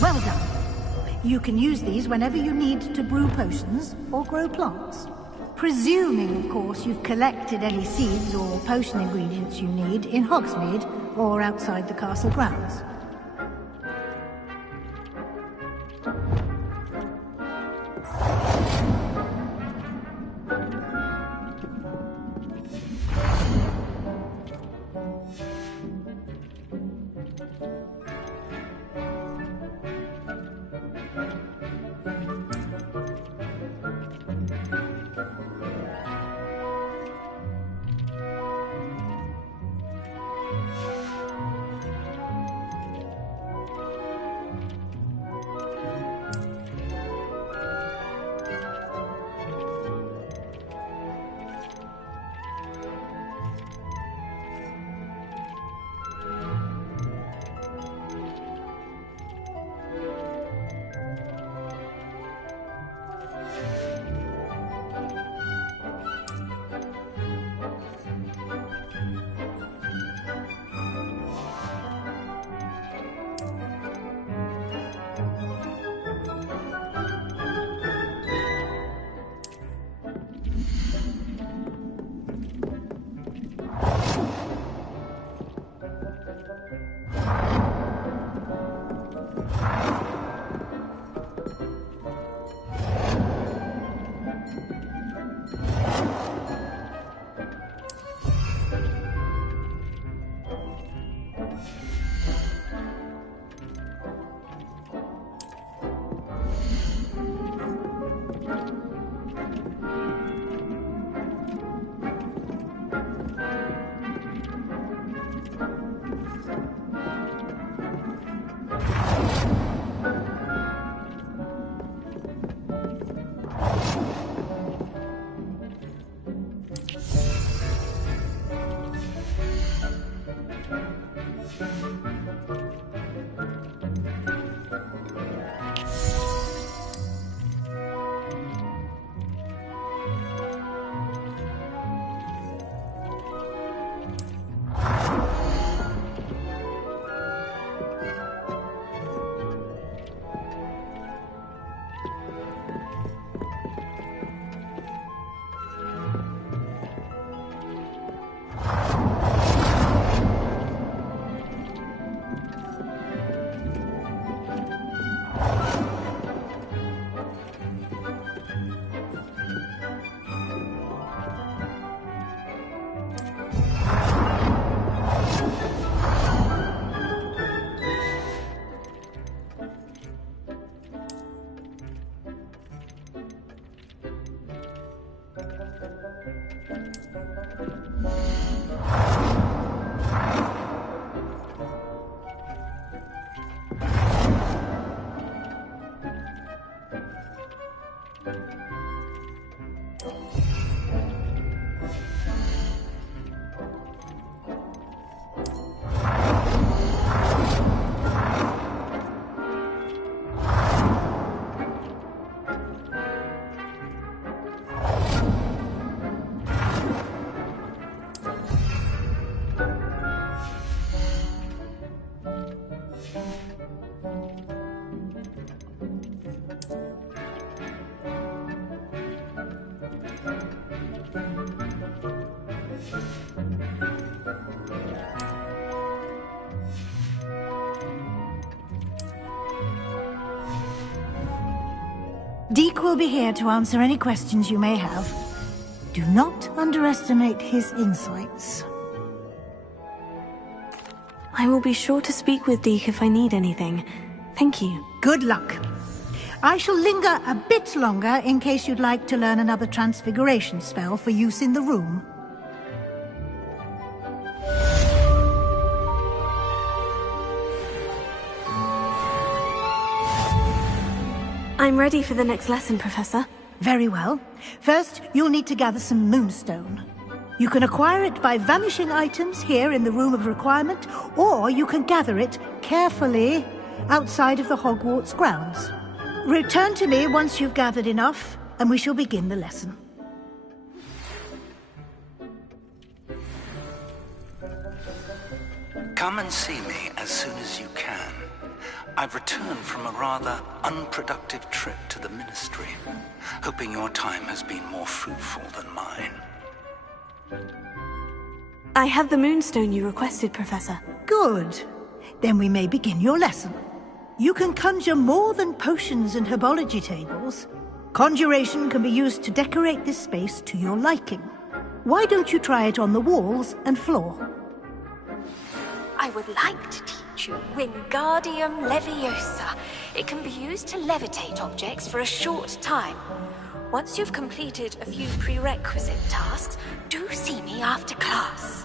Well done. You can use these whenever you need to brew potions or grow plants. Presuming, of course, you've collected any seeds or potion ingredients you need in Hogsmeade or outside the castle grounds. Deke will be here to answer any questions you may have. Do not underestimate his insights. I will be sure to speak with Deke if I need anything. Thank you. Good luck. I shall linger a bit longer in case you'd like to learn another transfiguration spell for use in the room. I'm ready for the next lesson, Professor. Very well. First, you'll need to gather some moonstone. You can acquire it by vanishing items here in the Room of Requirement, or you can gather it carefully outside of the Hogwarts grounds. return to me once you've gathered enough, and we shall begin the lesson. Come and see me as soon as you can. I've returned from a rather unproductive trip to the Ministry, hoping your time has been more fruitful than mine. I have the moonstone you requested, Professor. Good. Then we may begin your lesson. You can conjure more than potions and herbology tables. Conjuration can be used to decorate this space to your liking. Why don't you try it on the walls and floor? I would like to teach you Wingardium Leviosa. It can be used to levitate objects for a short time. Once you've completed a few prerequisite tasks, do see me after class.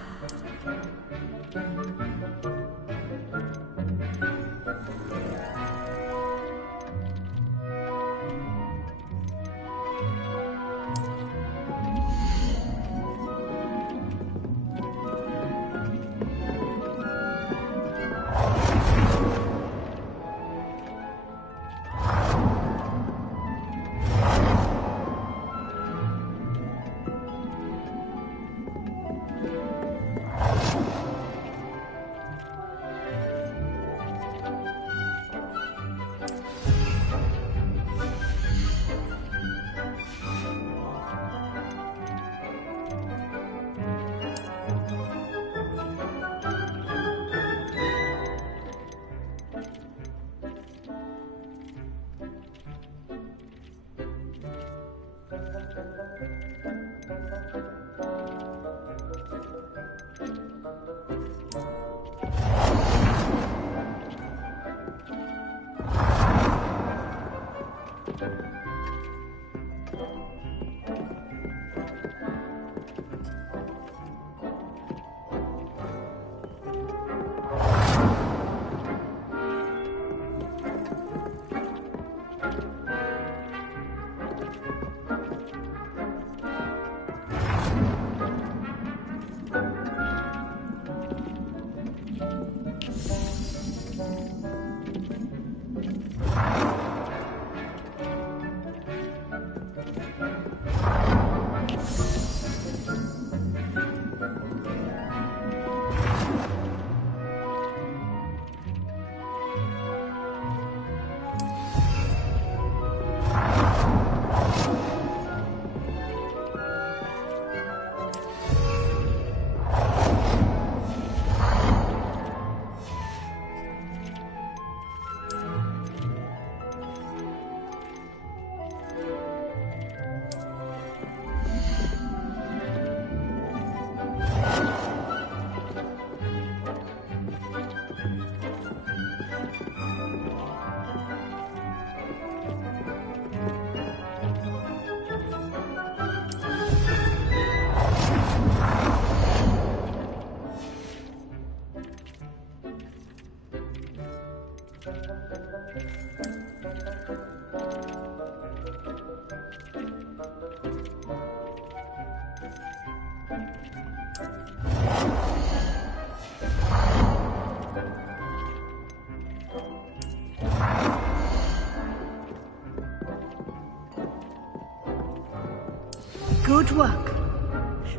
Good work.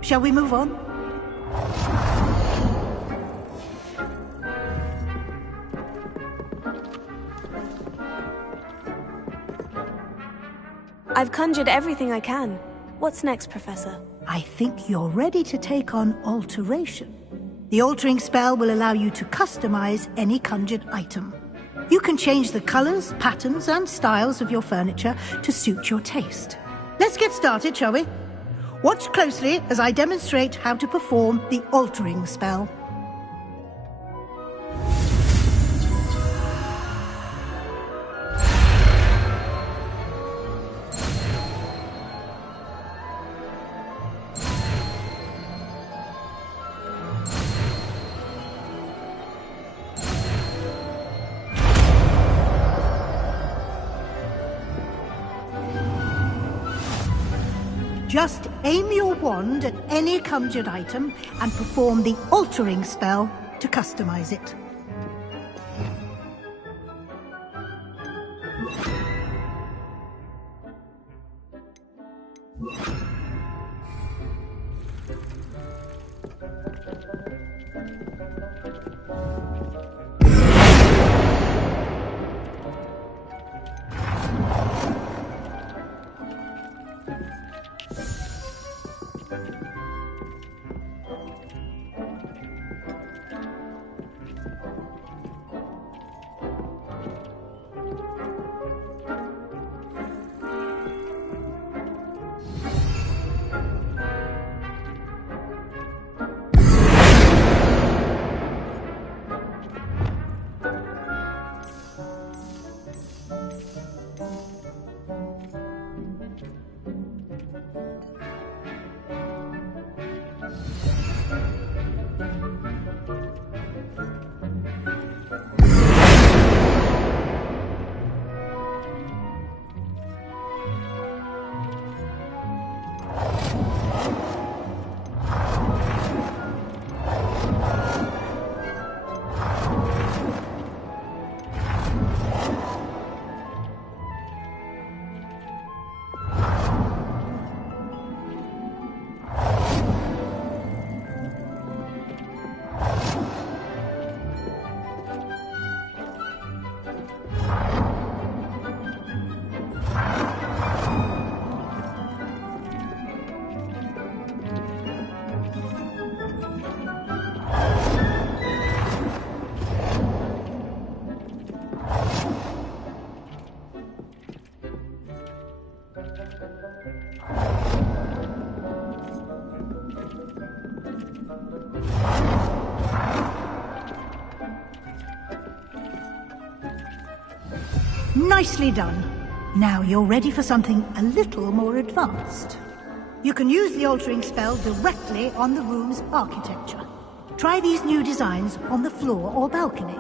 Shall we move on? I've conjured everything I can. What's next, Professor? I think you're ready to take on alteration. The altering spell will allow you to customize any conjured item. You can change the colors, patterns, and styles of your furniture to suit your taste. Let's get started, shall we? Watch closely as I demonstrate how to perform the altering spell. Just aim your wand at any conjured item and perform the altering spell to customize it. Nicely done. Now you're ready for something a little more advanced. You can use the altering spell directly on the room's architecture. Try these new designs on the floor or balcony.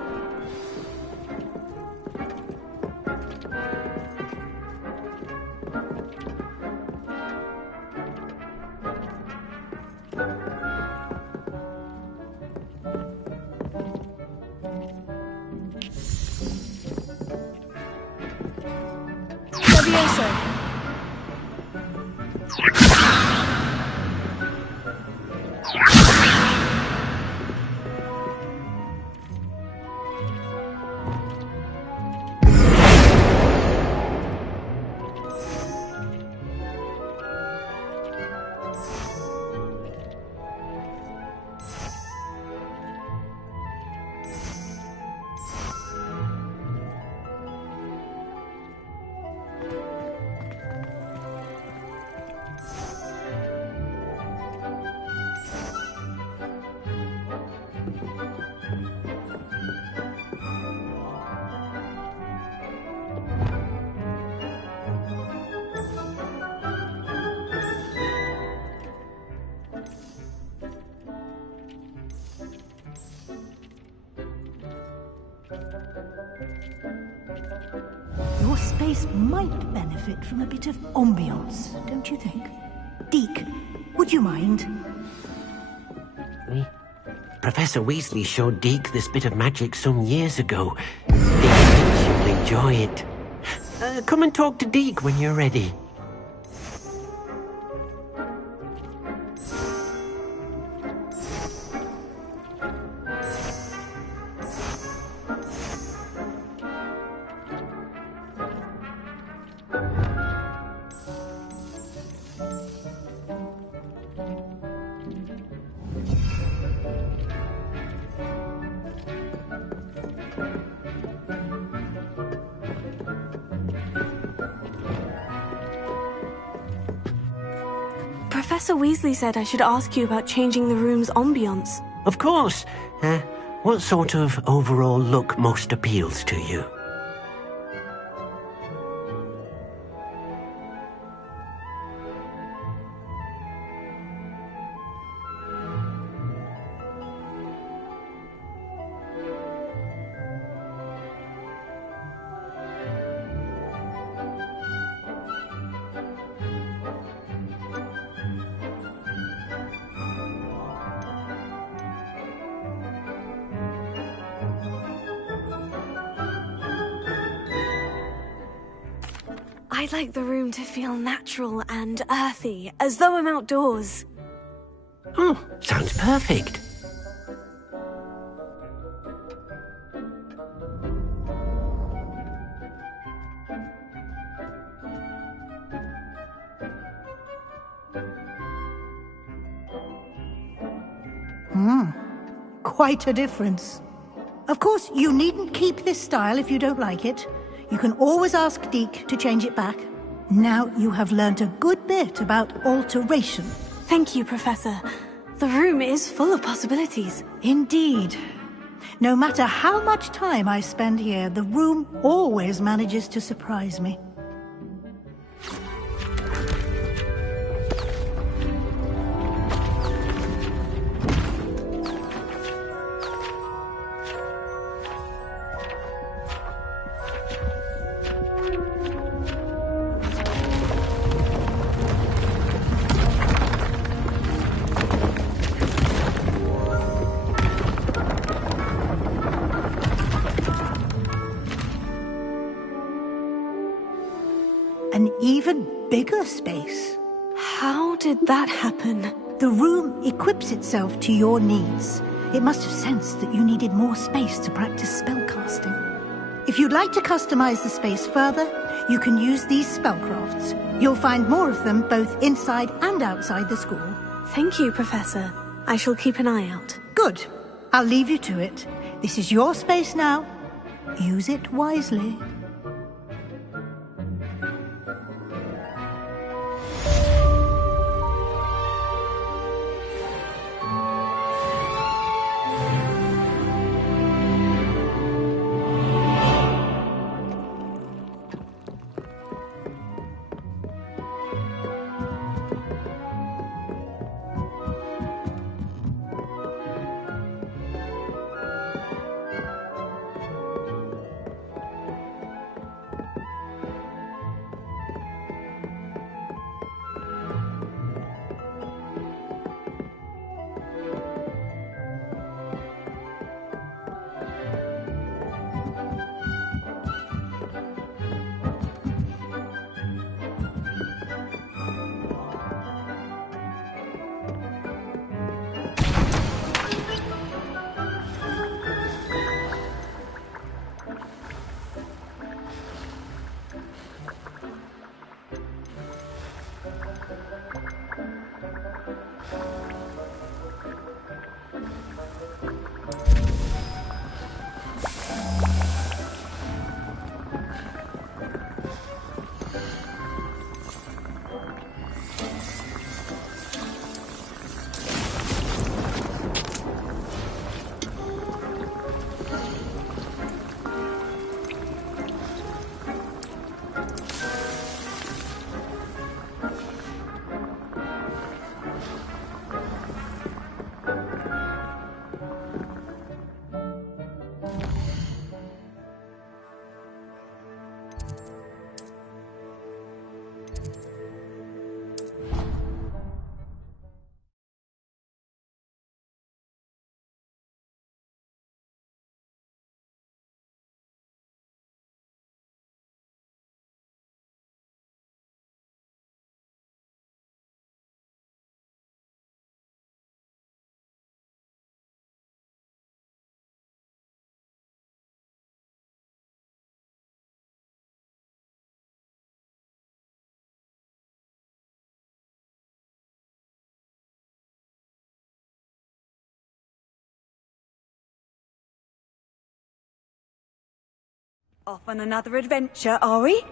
Your space might benefit from a bit of ambiance, don't you think? Deke, would you mind? Professor Weasley showed Deke this bit of magic some years ago. Deke thinks you'll enjoy it. Come and talk to Deke when you're ready. Professor Weasley said I should ask you about changing the room's ambiance. Of course. What sort of overall look most appeals to you? I'd like the room to feel natural and earthy, as though I'm outdoors. Oh, sounds perfect. Quite a difference. Of course, you needn't keep this style if you don't like it. You can always ask Deke to change it back. Now you have learnt a good bit about alteration. Thank you, Professor. The room is full of possibilities. Indeed. No matter how much time I spend here, the room always manages to surprise me. An even bigger space. How did that happen? The room equips itself to your needs. It must have sensed that you needed more space to practice spellcasting. If you'd like to customize the space further, you can use these spellcrafts. You'll find more of them both inside and outside the school. Thank you, Professor. I shall keep an eye out. Good. I'll leave you to it. This is your space now. Use it wisely. Off on another adventure, are we?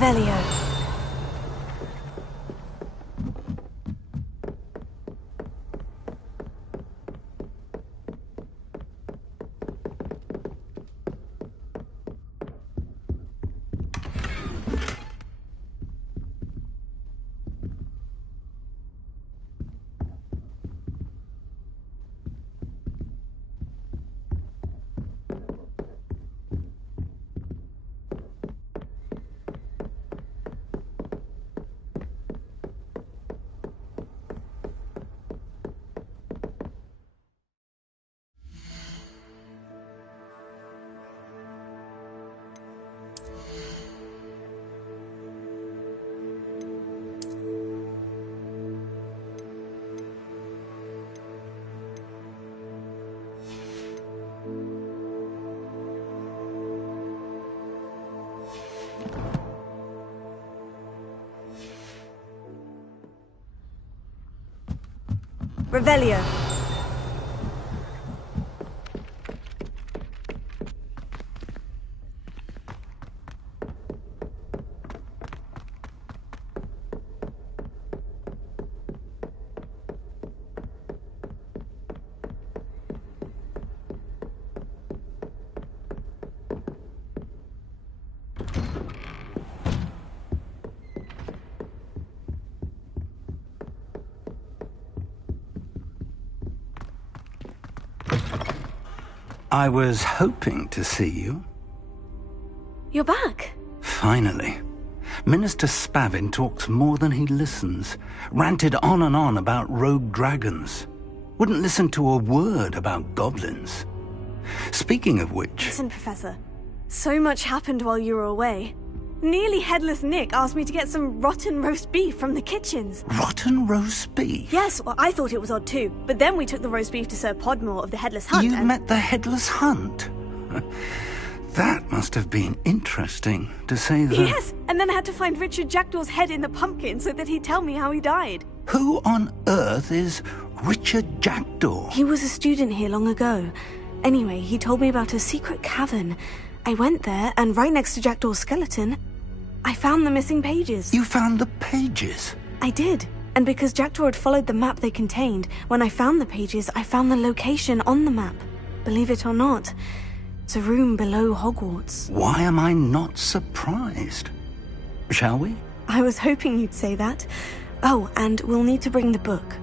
Revelio. Revelio. I was hoping to see you. You're back. Finally. Minister Spavin talks more than he listens. Ranted on and on about rogue dragons. Wouldn't listen to a word about goblins. Speaking of which... Listen, Professor. So much happened while you were away. Nearly Headless Nick asked me to get some rotten roast beef from the kitchens. Rotten roast beef? Yes, well, I thought it was odd too. But then we took the roast beef to Sir Podmore of the Headless Hunt. You met the Headless Hunt? That must have been interesting, to say the... Yes, and then I had to find Richard Jackdaw's head in the pumpkin so that he'd tell me how he died. Who on earth is Richard Jackdaw? He was a student here long ago. Anyway, he told me about a secret cavern. I went there, and right next to Jackdaw's skeleton, I found the missing pages. You found the pages? I did. And because Jackdaw had followed the map they contained, when I found the pages, I found the location on the map. Believe it or not, it's a room below Hogwarts. Why am I not surprised? Shall we? I was hoping you'd say that. Oh, and we'll need to bring the book.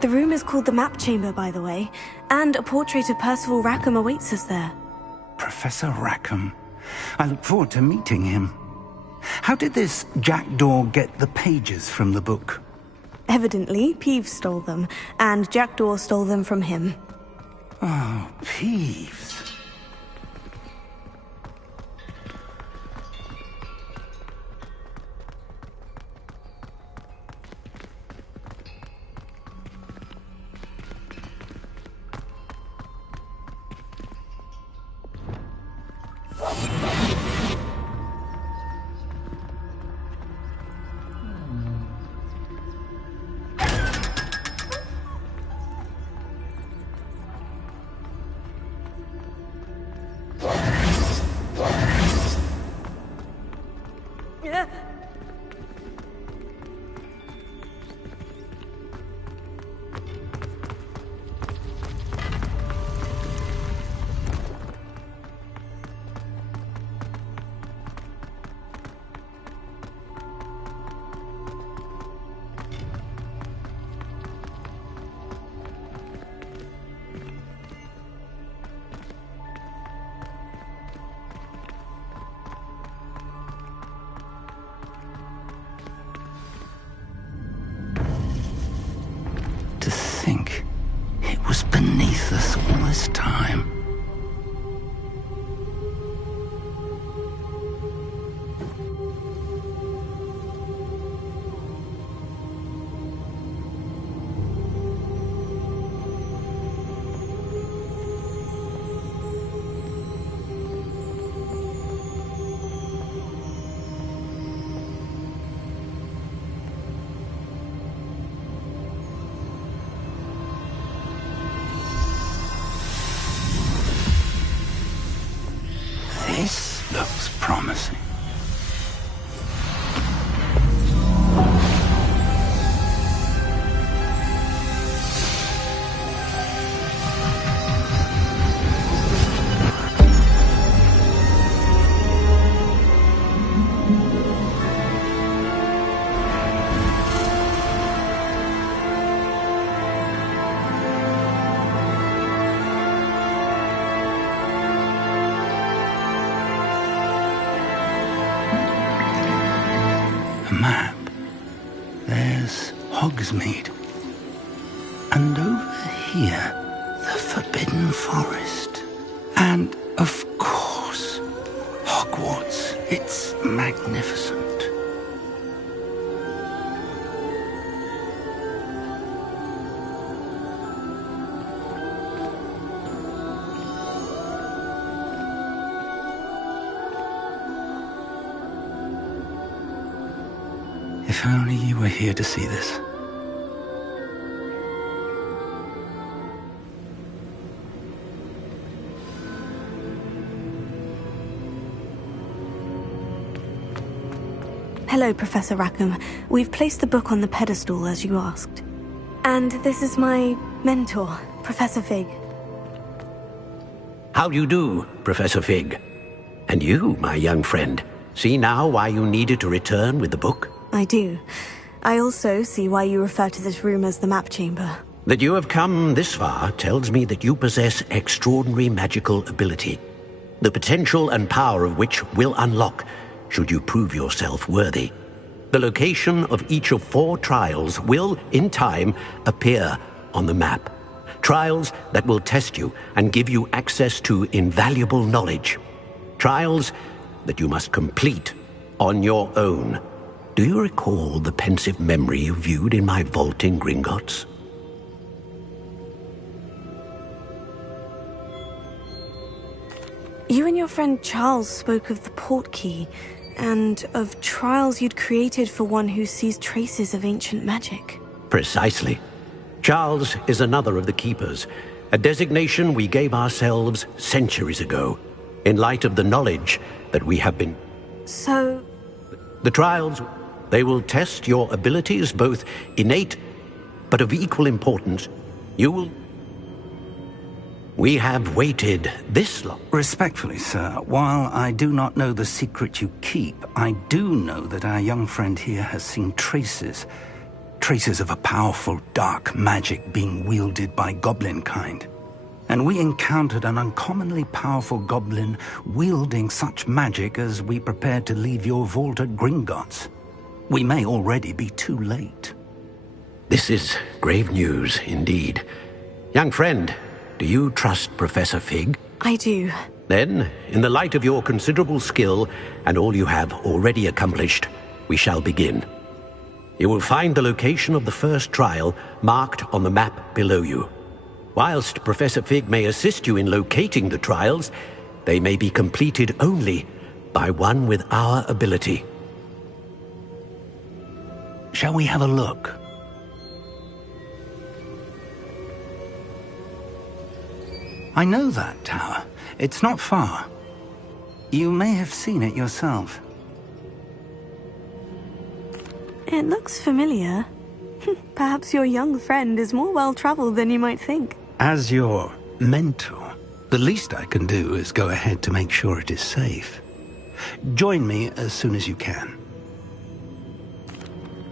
The room is called the Map Chamber, by the way, and a portrait of Percival Rackham awaits us there. Professor Rackham. I look forward to meeting him. How did this jackdaw get the pages from the book? Evidently, Peeves stole them, and Jackdaw stole them from him. Oh, Peeves. To think it was beneath us all this time. This looks promising. Map. There's Hogsmeade. And over here, the Forbidden Forest. And, of course, Hogwarts. It's magnificent. If only you were here to see this. Hello, Professor Rackham. We've placed the book on the pedestal, as you asked. And this is my mentor, Professor Fig. How do you do, Professor Fig? And you, my young friend, see now why you needed to return with the book? I do. I also see why you refer to this room as the Map Chamber. That you have come this far tells me that you possess extraordinary magical ability, the potential and power of which will unlock should you prove yourself worthy. The location of each of 4 trials will, in time, appear on the map. Trials that will test you and give you access to invaluable knowledge. Trials that you must complete on your own. Do you recall the pensive memory you viewed in my vault in Gringotts? You and your friend Charles spoke of the port key. and of trials you'd created for one who sees traces of ancient magic. Precisely. Charles is another of the Keepers, a designation we gave ourselves centuries ago, in light of the knowledge that we have been... So... The trials, they will test your abilities, both innate, but of equal importance. You will... We have waited this long. Respectfully, sir, while I do not know the secret you keep, I do know that our young friend here has seen traces of a powerful dark magic being wielded by goblin kind. And we encountered an uncommonly powerful goblin wielding such magic as we prepared to leave your vault at Gringotts. We may already be too late. This is grave news indeed. Young friend, do you trust Professor Fig? I do. Then, in the light of your considerable skill and all you have already accomplished, we shall begin. You will find the location of the first trial marked on the map below you. Whilst Professor Fig may assist you in locating the trials, they may be completed only by one with our ability. Shall we have a look? I know that tower. It's not far. You may have seen it yourself. It looks familiar. Perhaps your young friend is more well-traveled than you might think. As your mentor, the least I can do is go ahead to make sure it is safe. Join me as soon as you can.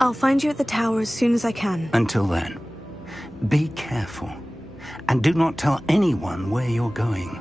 I'll find you at the tower as soon as I can. Until then, be careful, and do not tell anyone where you're going.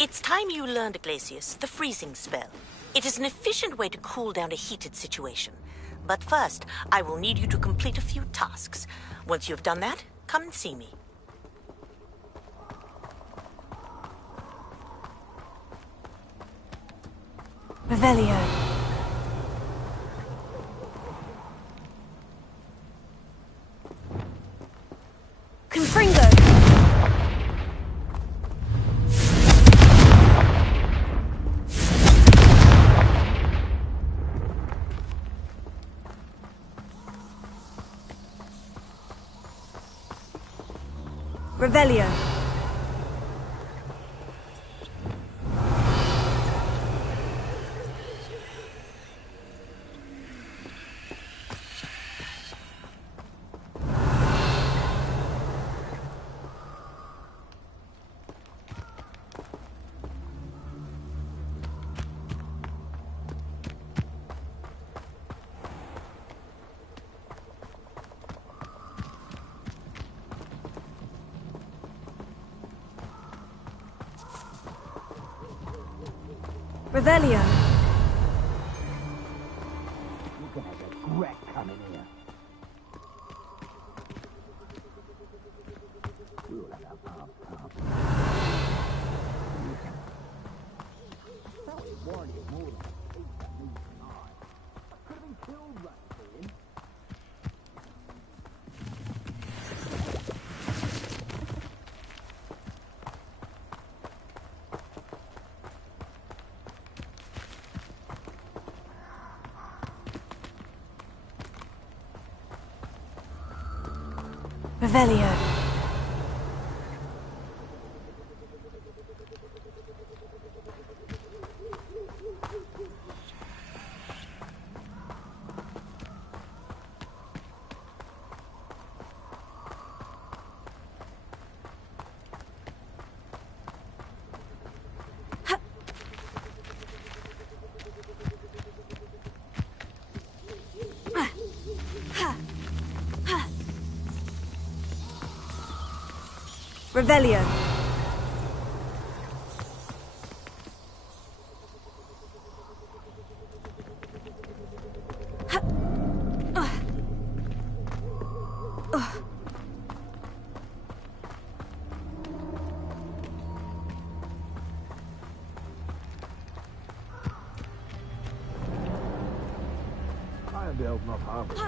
It's time you learned, Glacius, the freezing spell. It is an efficient way to cool down a heated situation. But first, I will need you to complete a few tasks. Once you've done that, come and see me. Revelio. Confringo. Revelio. Revelio. You're gonna regret coming here. We'll have our time. That would warn you more than me tonight. I could have been killed right then. Revelio. Revelio. I am the elf not harvest.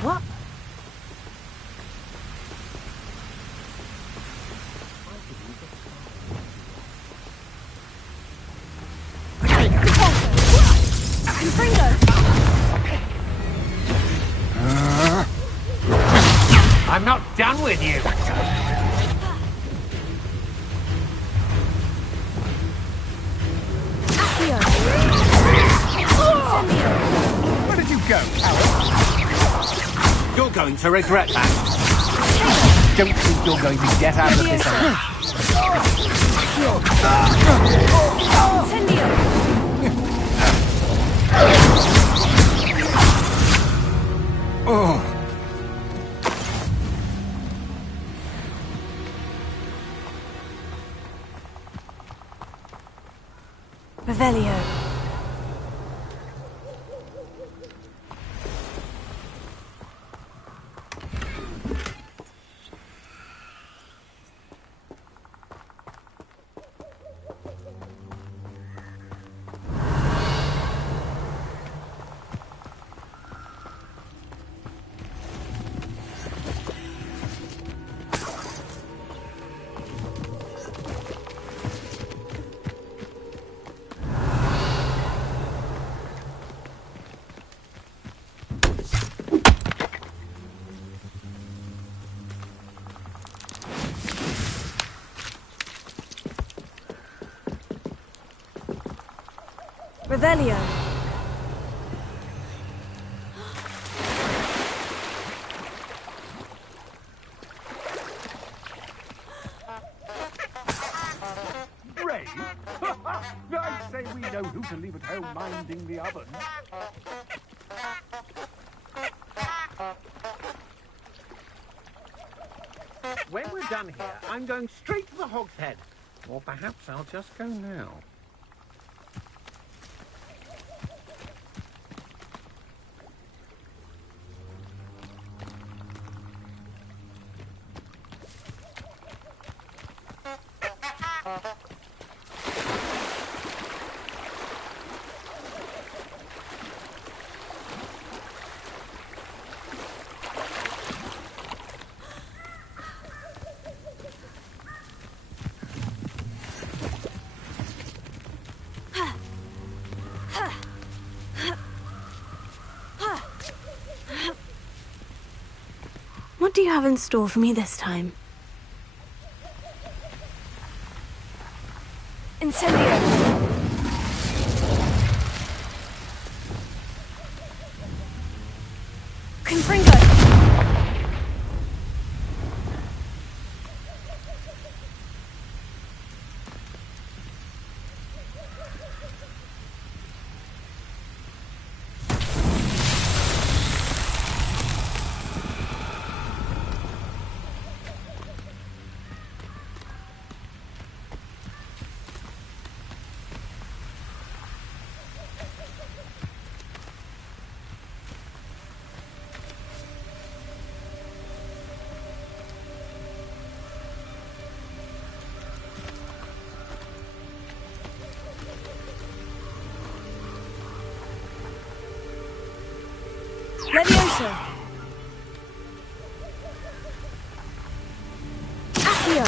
What? I'm not done with you. Where did you go, coward? You're going to regret that. Don't think you're going to get out of this alive. Oh. Revelio. Revelio. Ray? I say we know who to leave at home minding the oven. When we're done here, I'm going straight to the Hog's Head. Or perhaps I'll just go now. What do you have in store for me this time? Incendio! Confringo! Leviosa! Accio!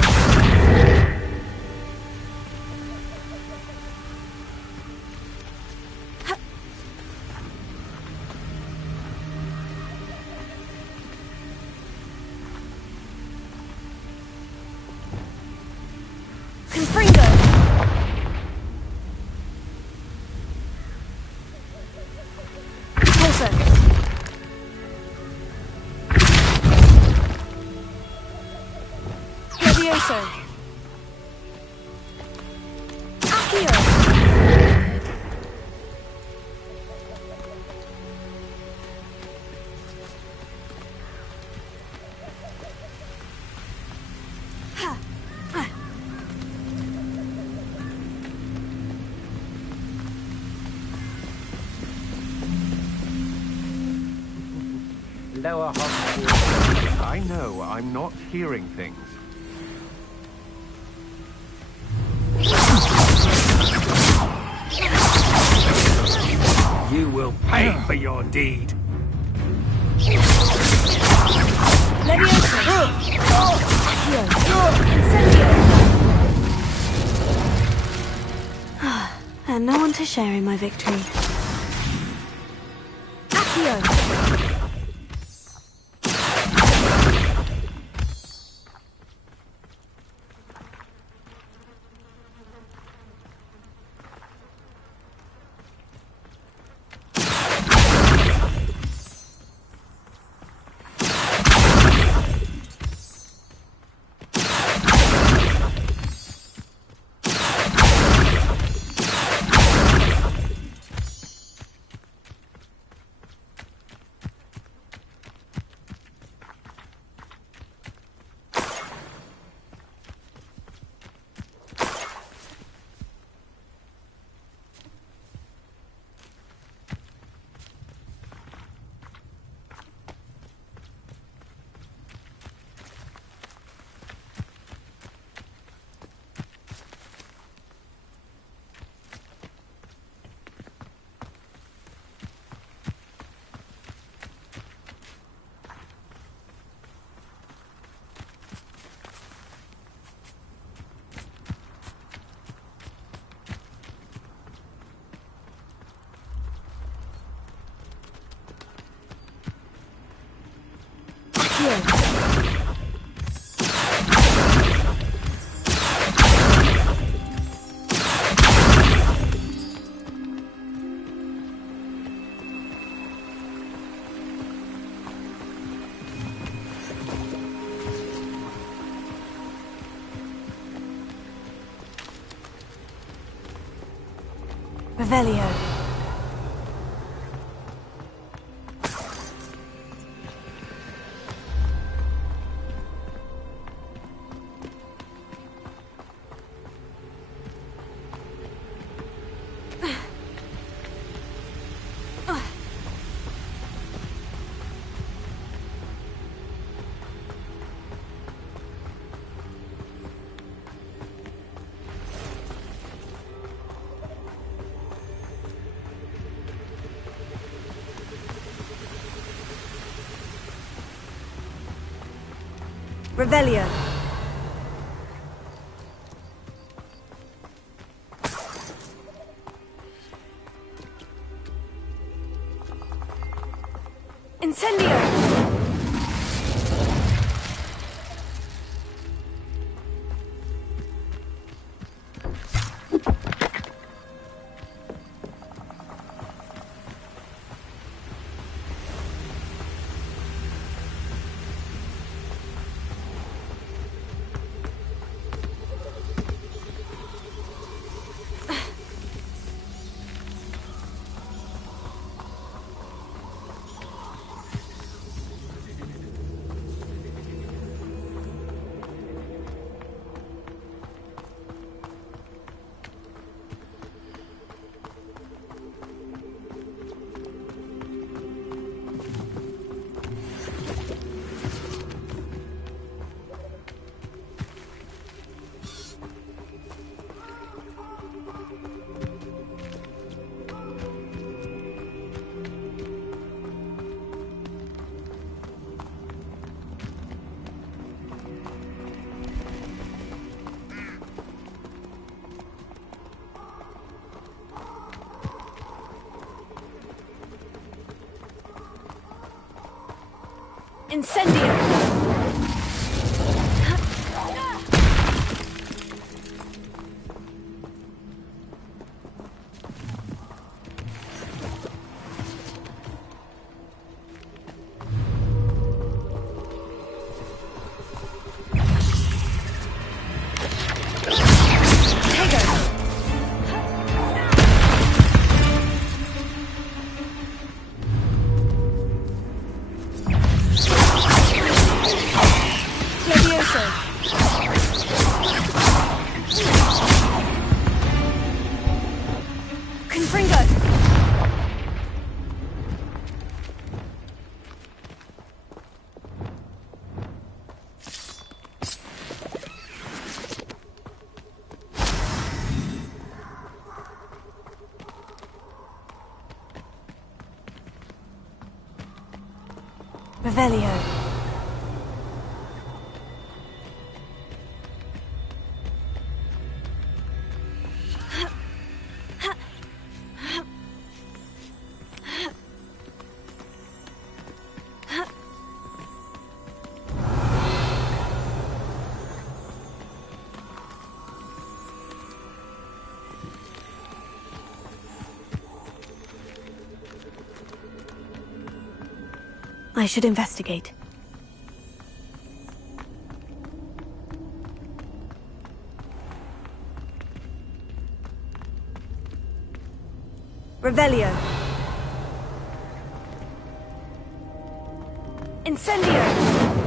Confringo! Pulso! Levioso! Accio! Lower Hog's. I know, I'm not hearing things. You will pay for your deed. Leviosa! Accio! Incendio! And no one to share in my victory. Accio! Revelio. Revelio. Incendio. Incendio! Revelio. I should investigate. Revelio. Incendio.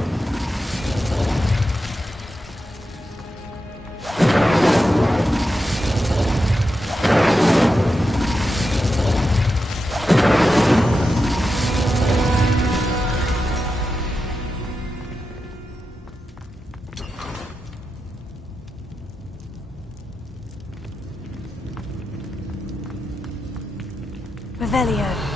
Revelio.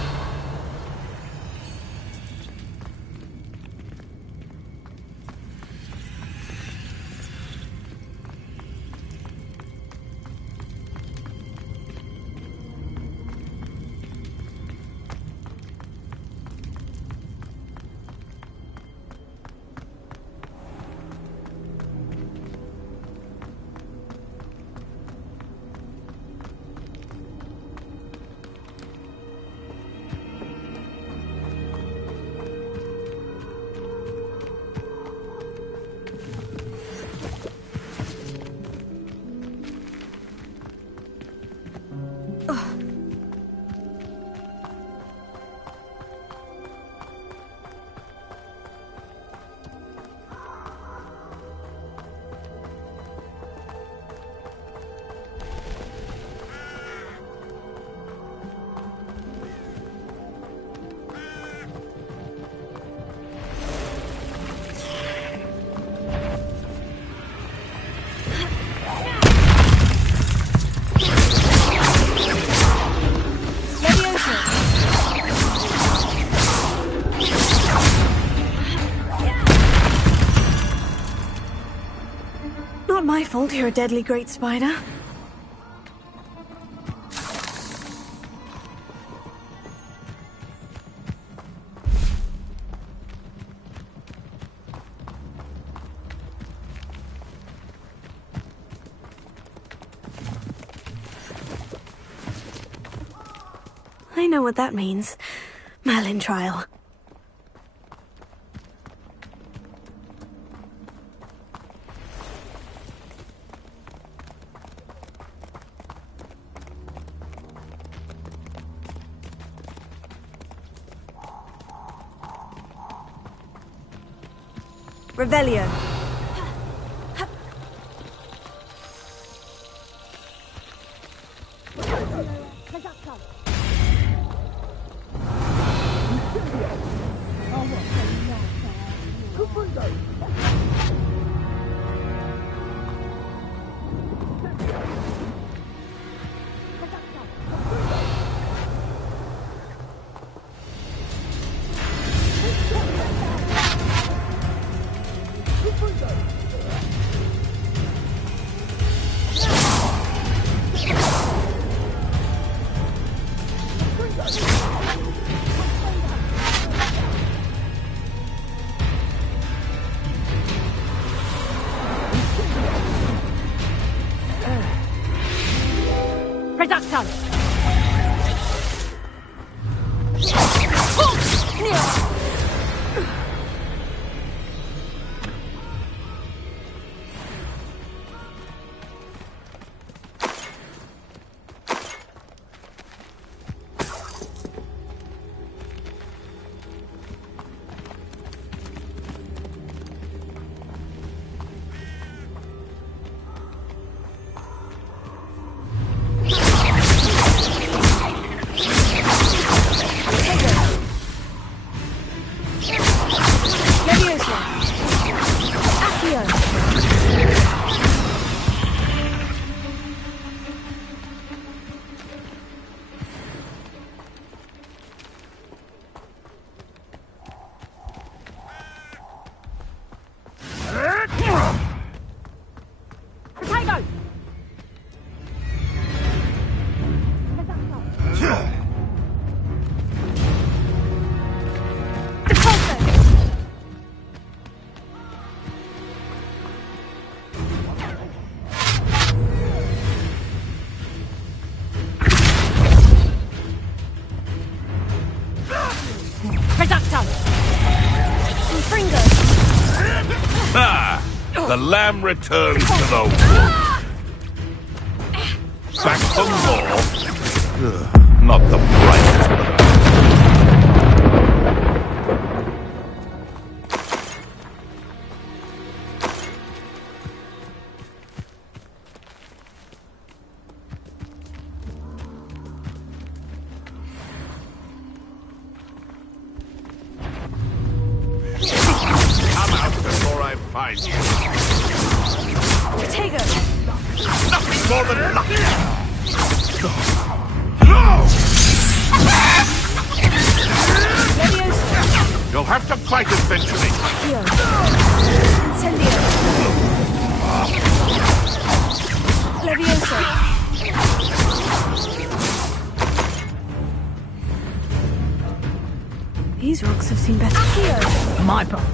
my fault you're a deadly great spider. I know what that means. Merlin trial. Revelio. Reduction! The lamb returns to the wolf. Back for more? Not the brightest. Come out before I find you. Nothing more than luck! You'll have to fight eventually. These rocks have seen better. My part.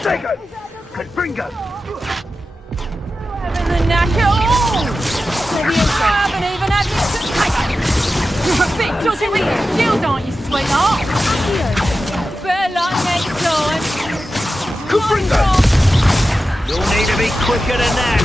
Forsaken! Confringo! Having the knack at all! I haven't even had this. Bit dodgy with your skills, aren't you, sweetheart? Better luck next time. Confringo! You'll need to be quicker than that.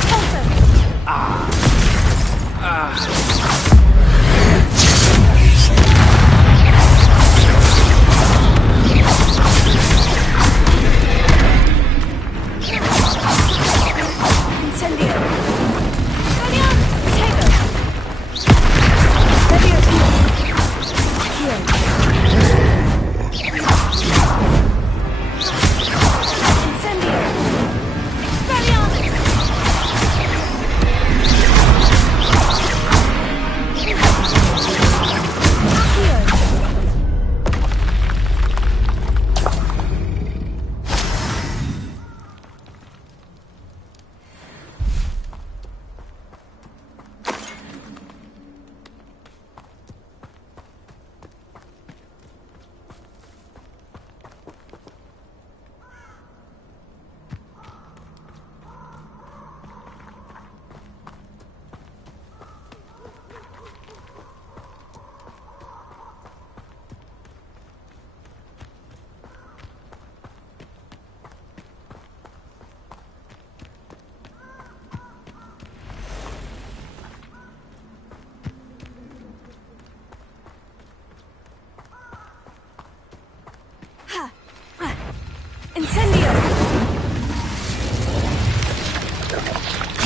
Incendio!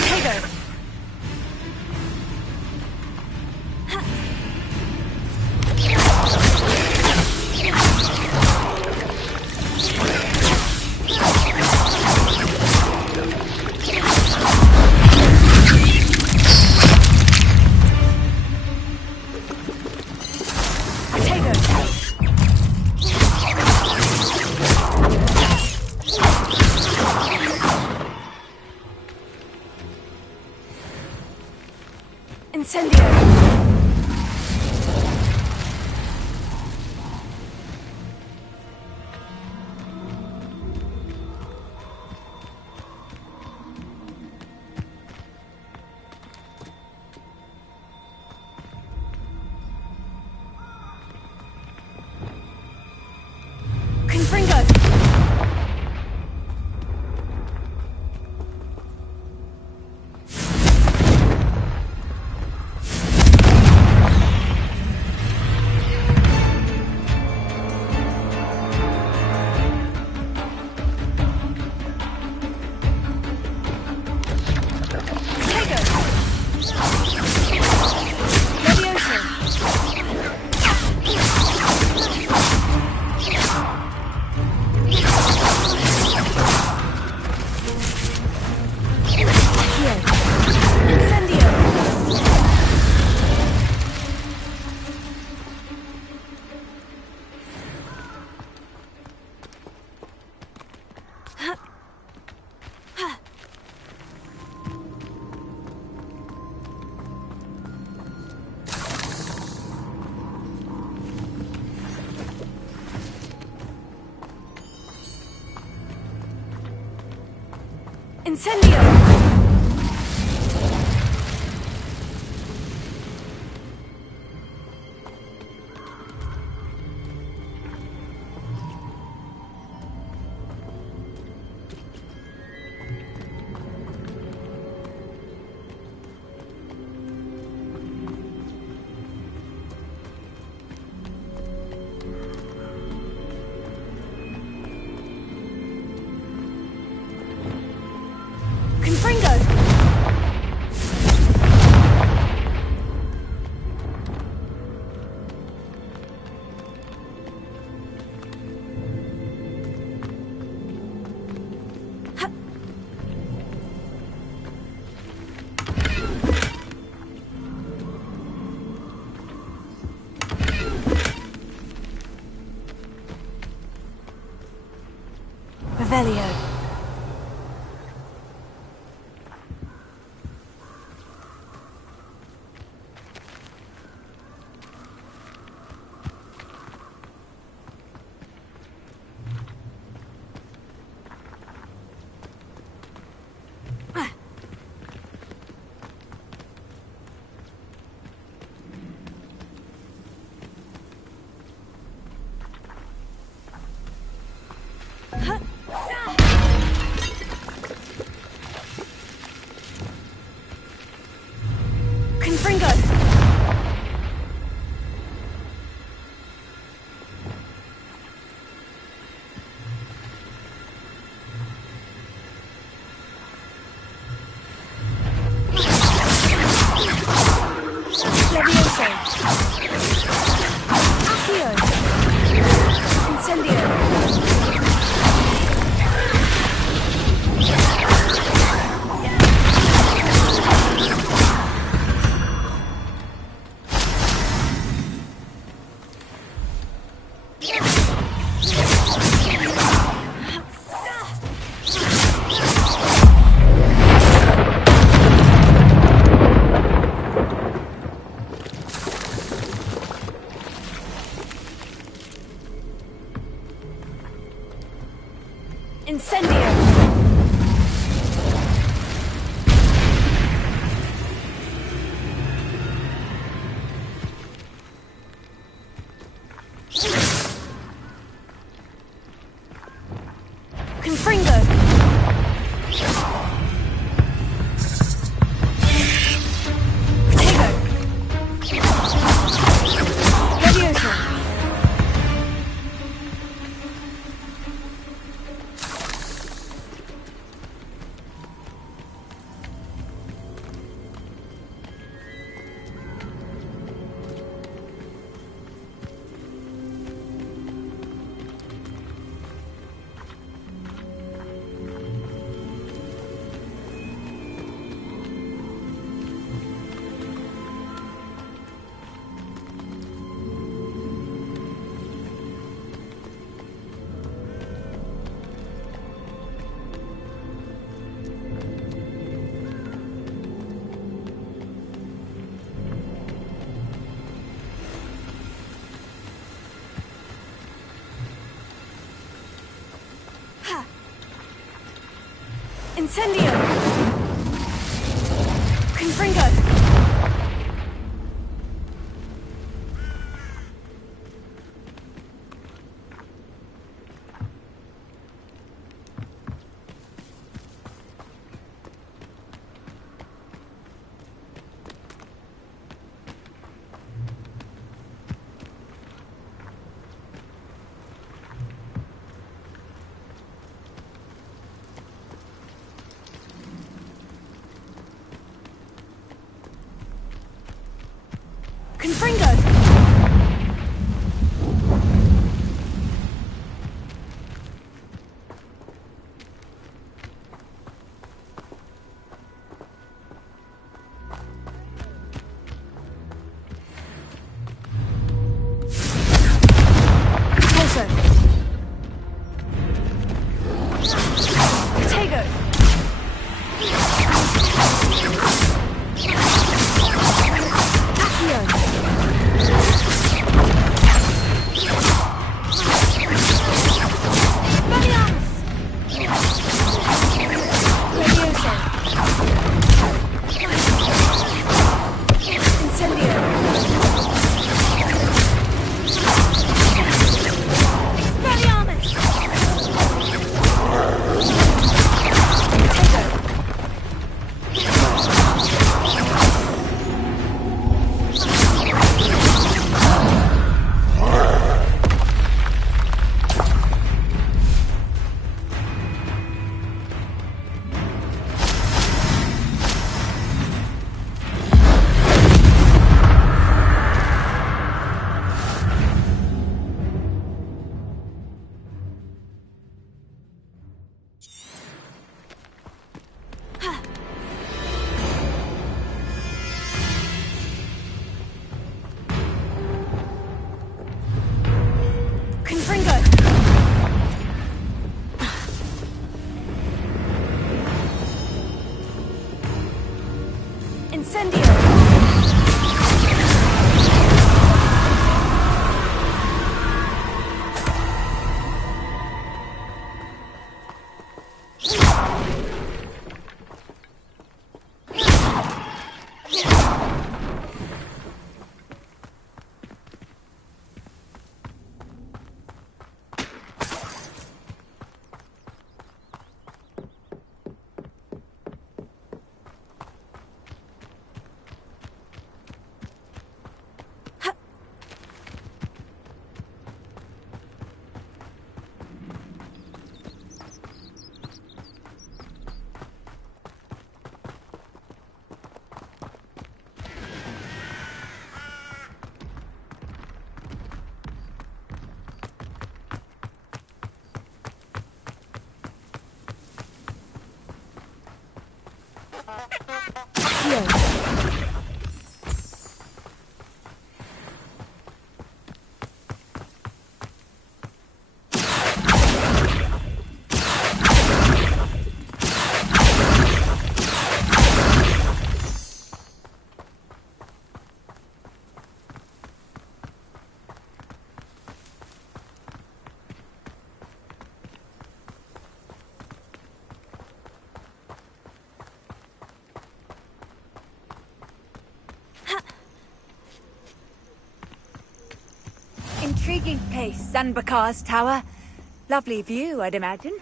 Tego! Leviosa! Here! Incendio! Expelliarmus! Incendio! Tego! Incendio! Confringo! Incendio! Confringo! Revelio. Confringo! Levioso! Accio! Incendio! Incendio! Confringo! Tego! Levioso! Incendio! Confringo! Confringo! Torso! Tego! intriguing place, Sanbakar's tower. Lovely view, I'd imagine.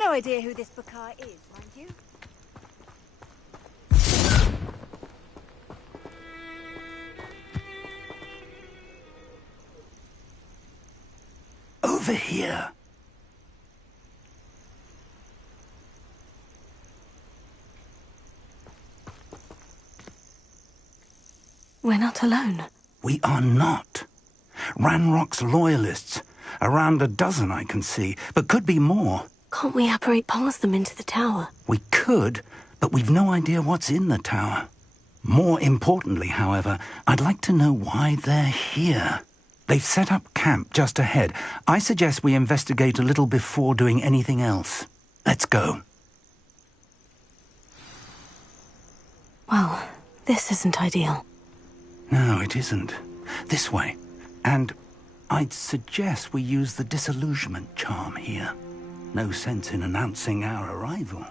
No idea who this Bakar is, mind you. Over here. We're not alone. We are not. Ranrock's loyalists. Around a dozen I can see, but could be more. Can't we apparate past them into the tower? We could, but we've no idea what's in the tower. More importantly, however, I'd like to know why they're here. They've set up camp just ahead. I suggest we investigate a little before doing anything else. Let's go. Well, this isn't ideal. No, it isn't. This way. And I'd suggest we use the disillusionment charm here. No sense in announcing our arrival.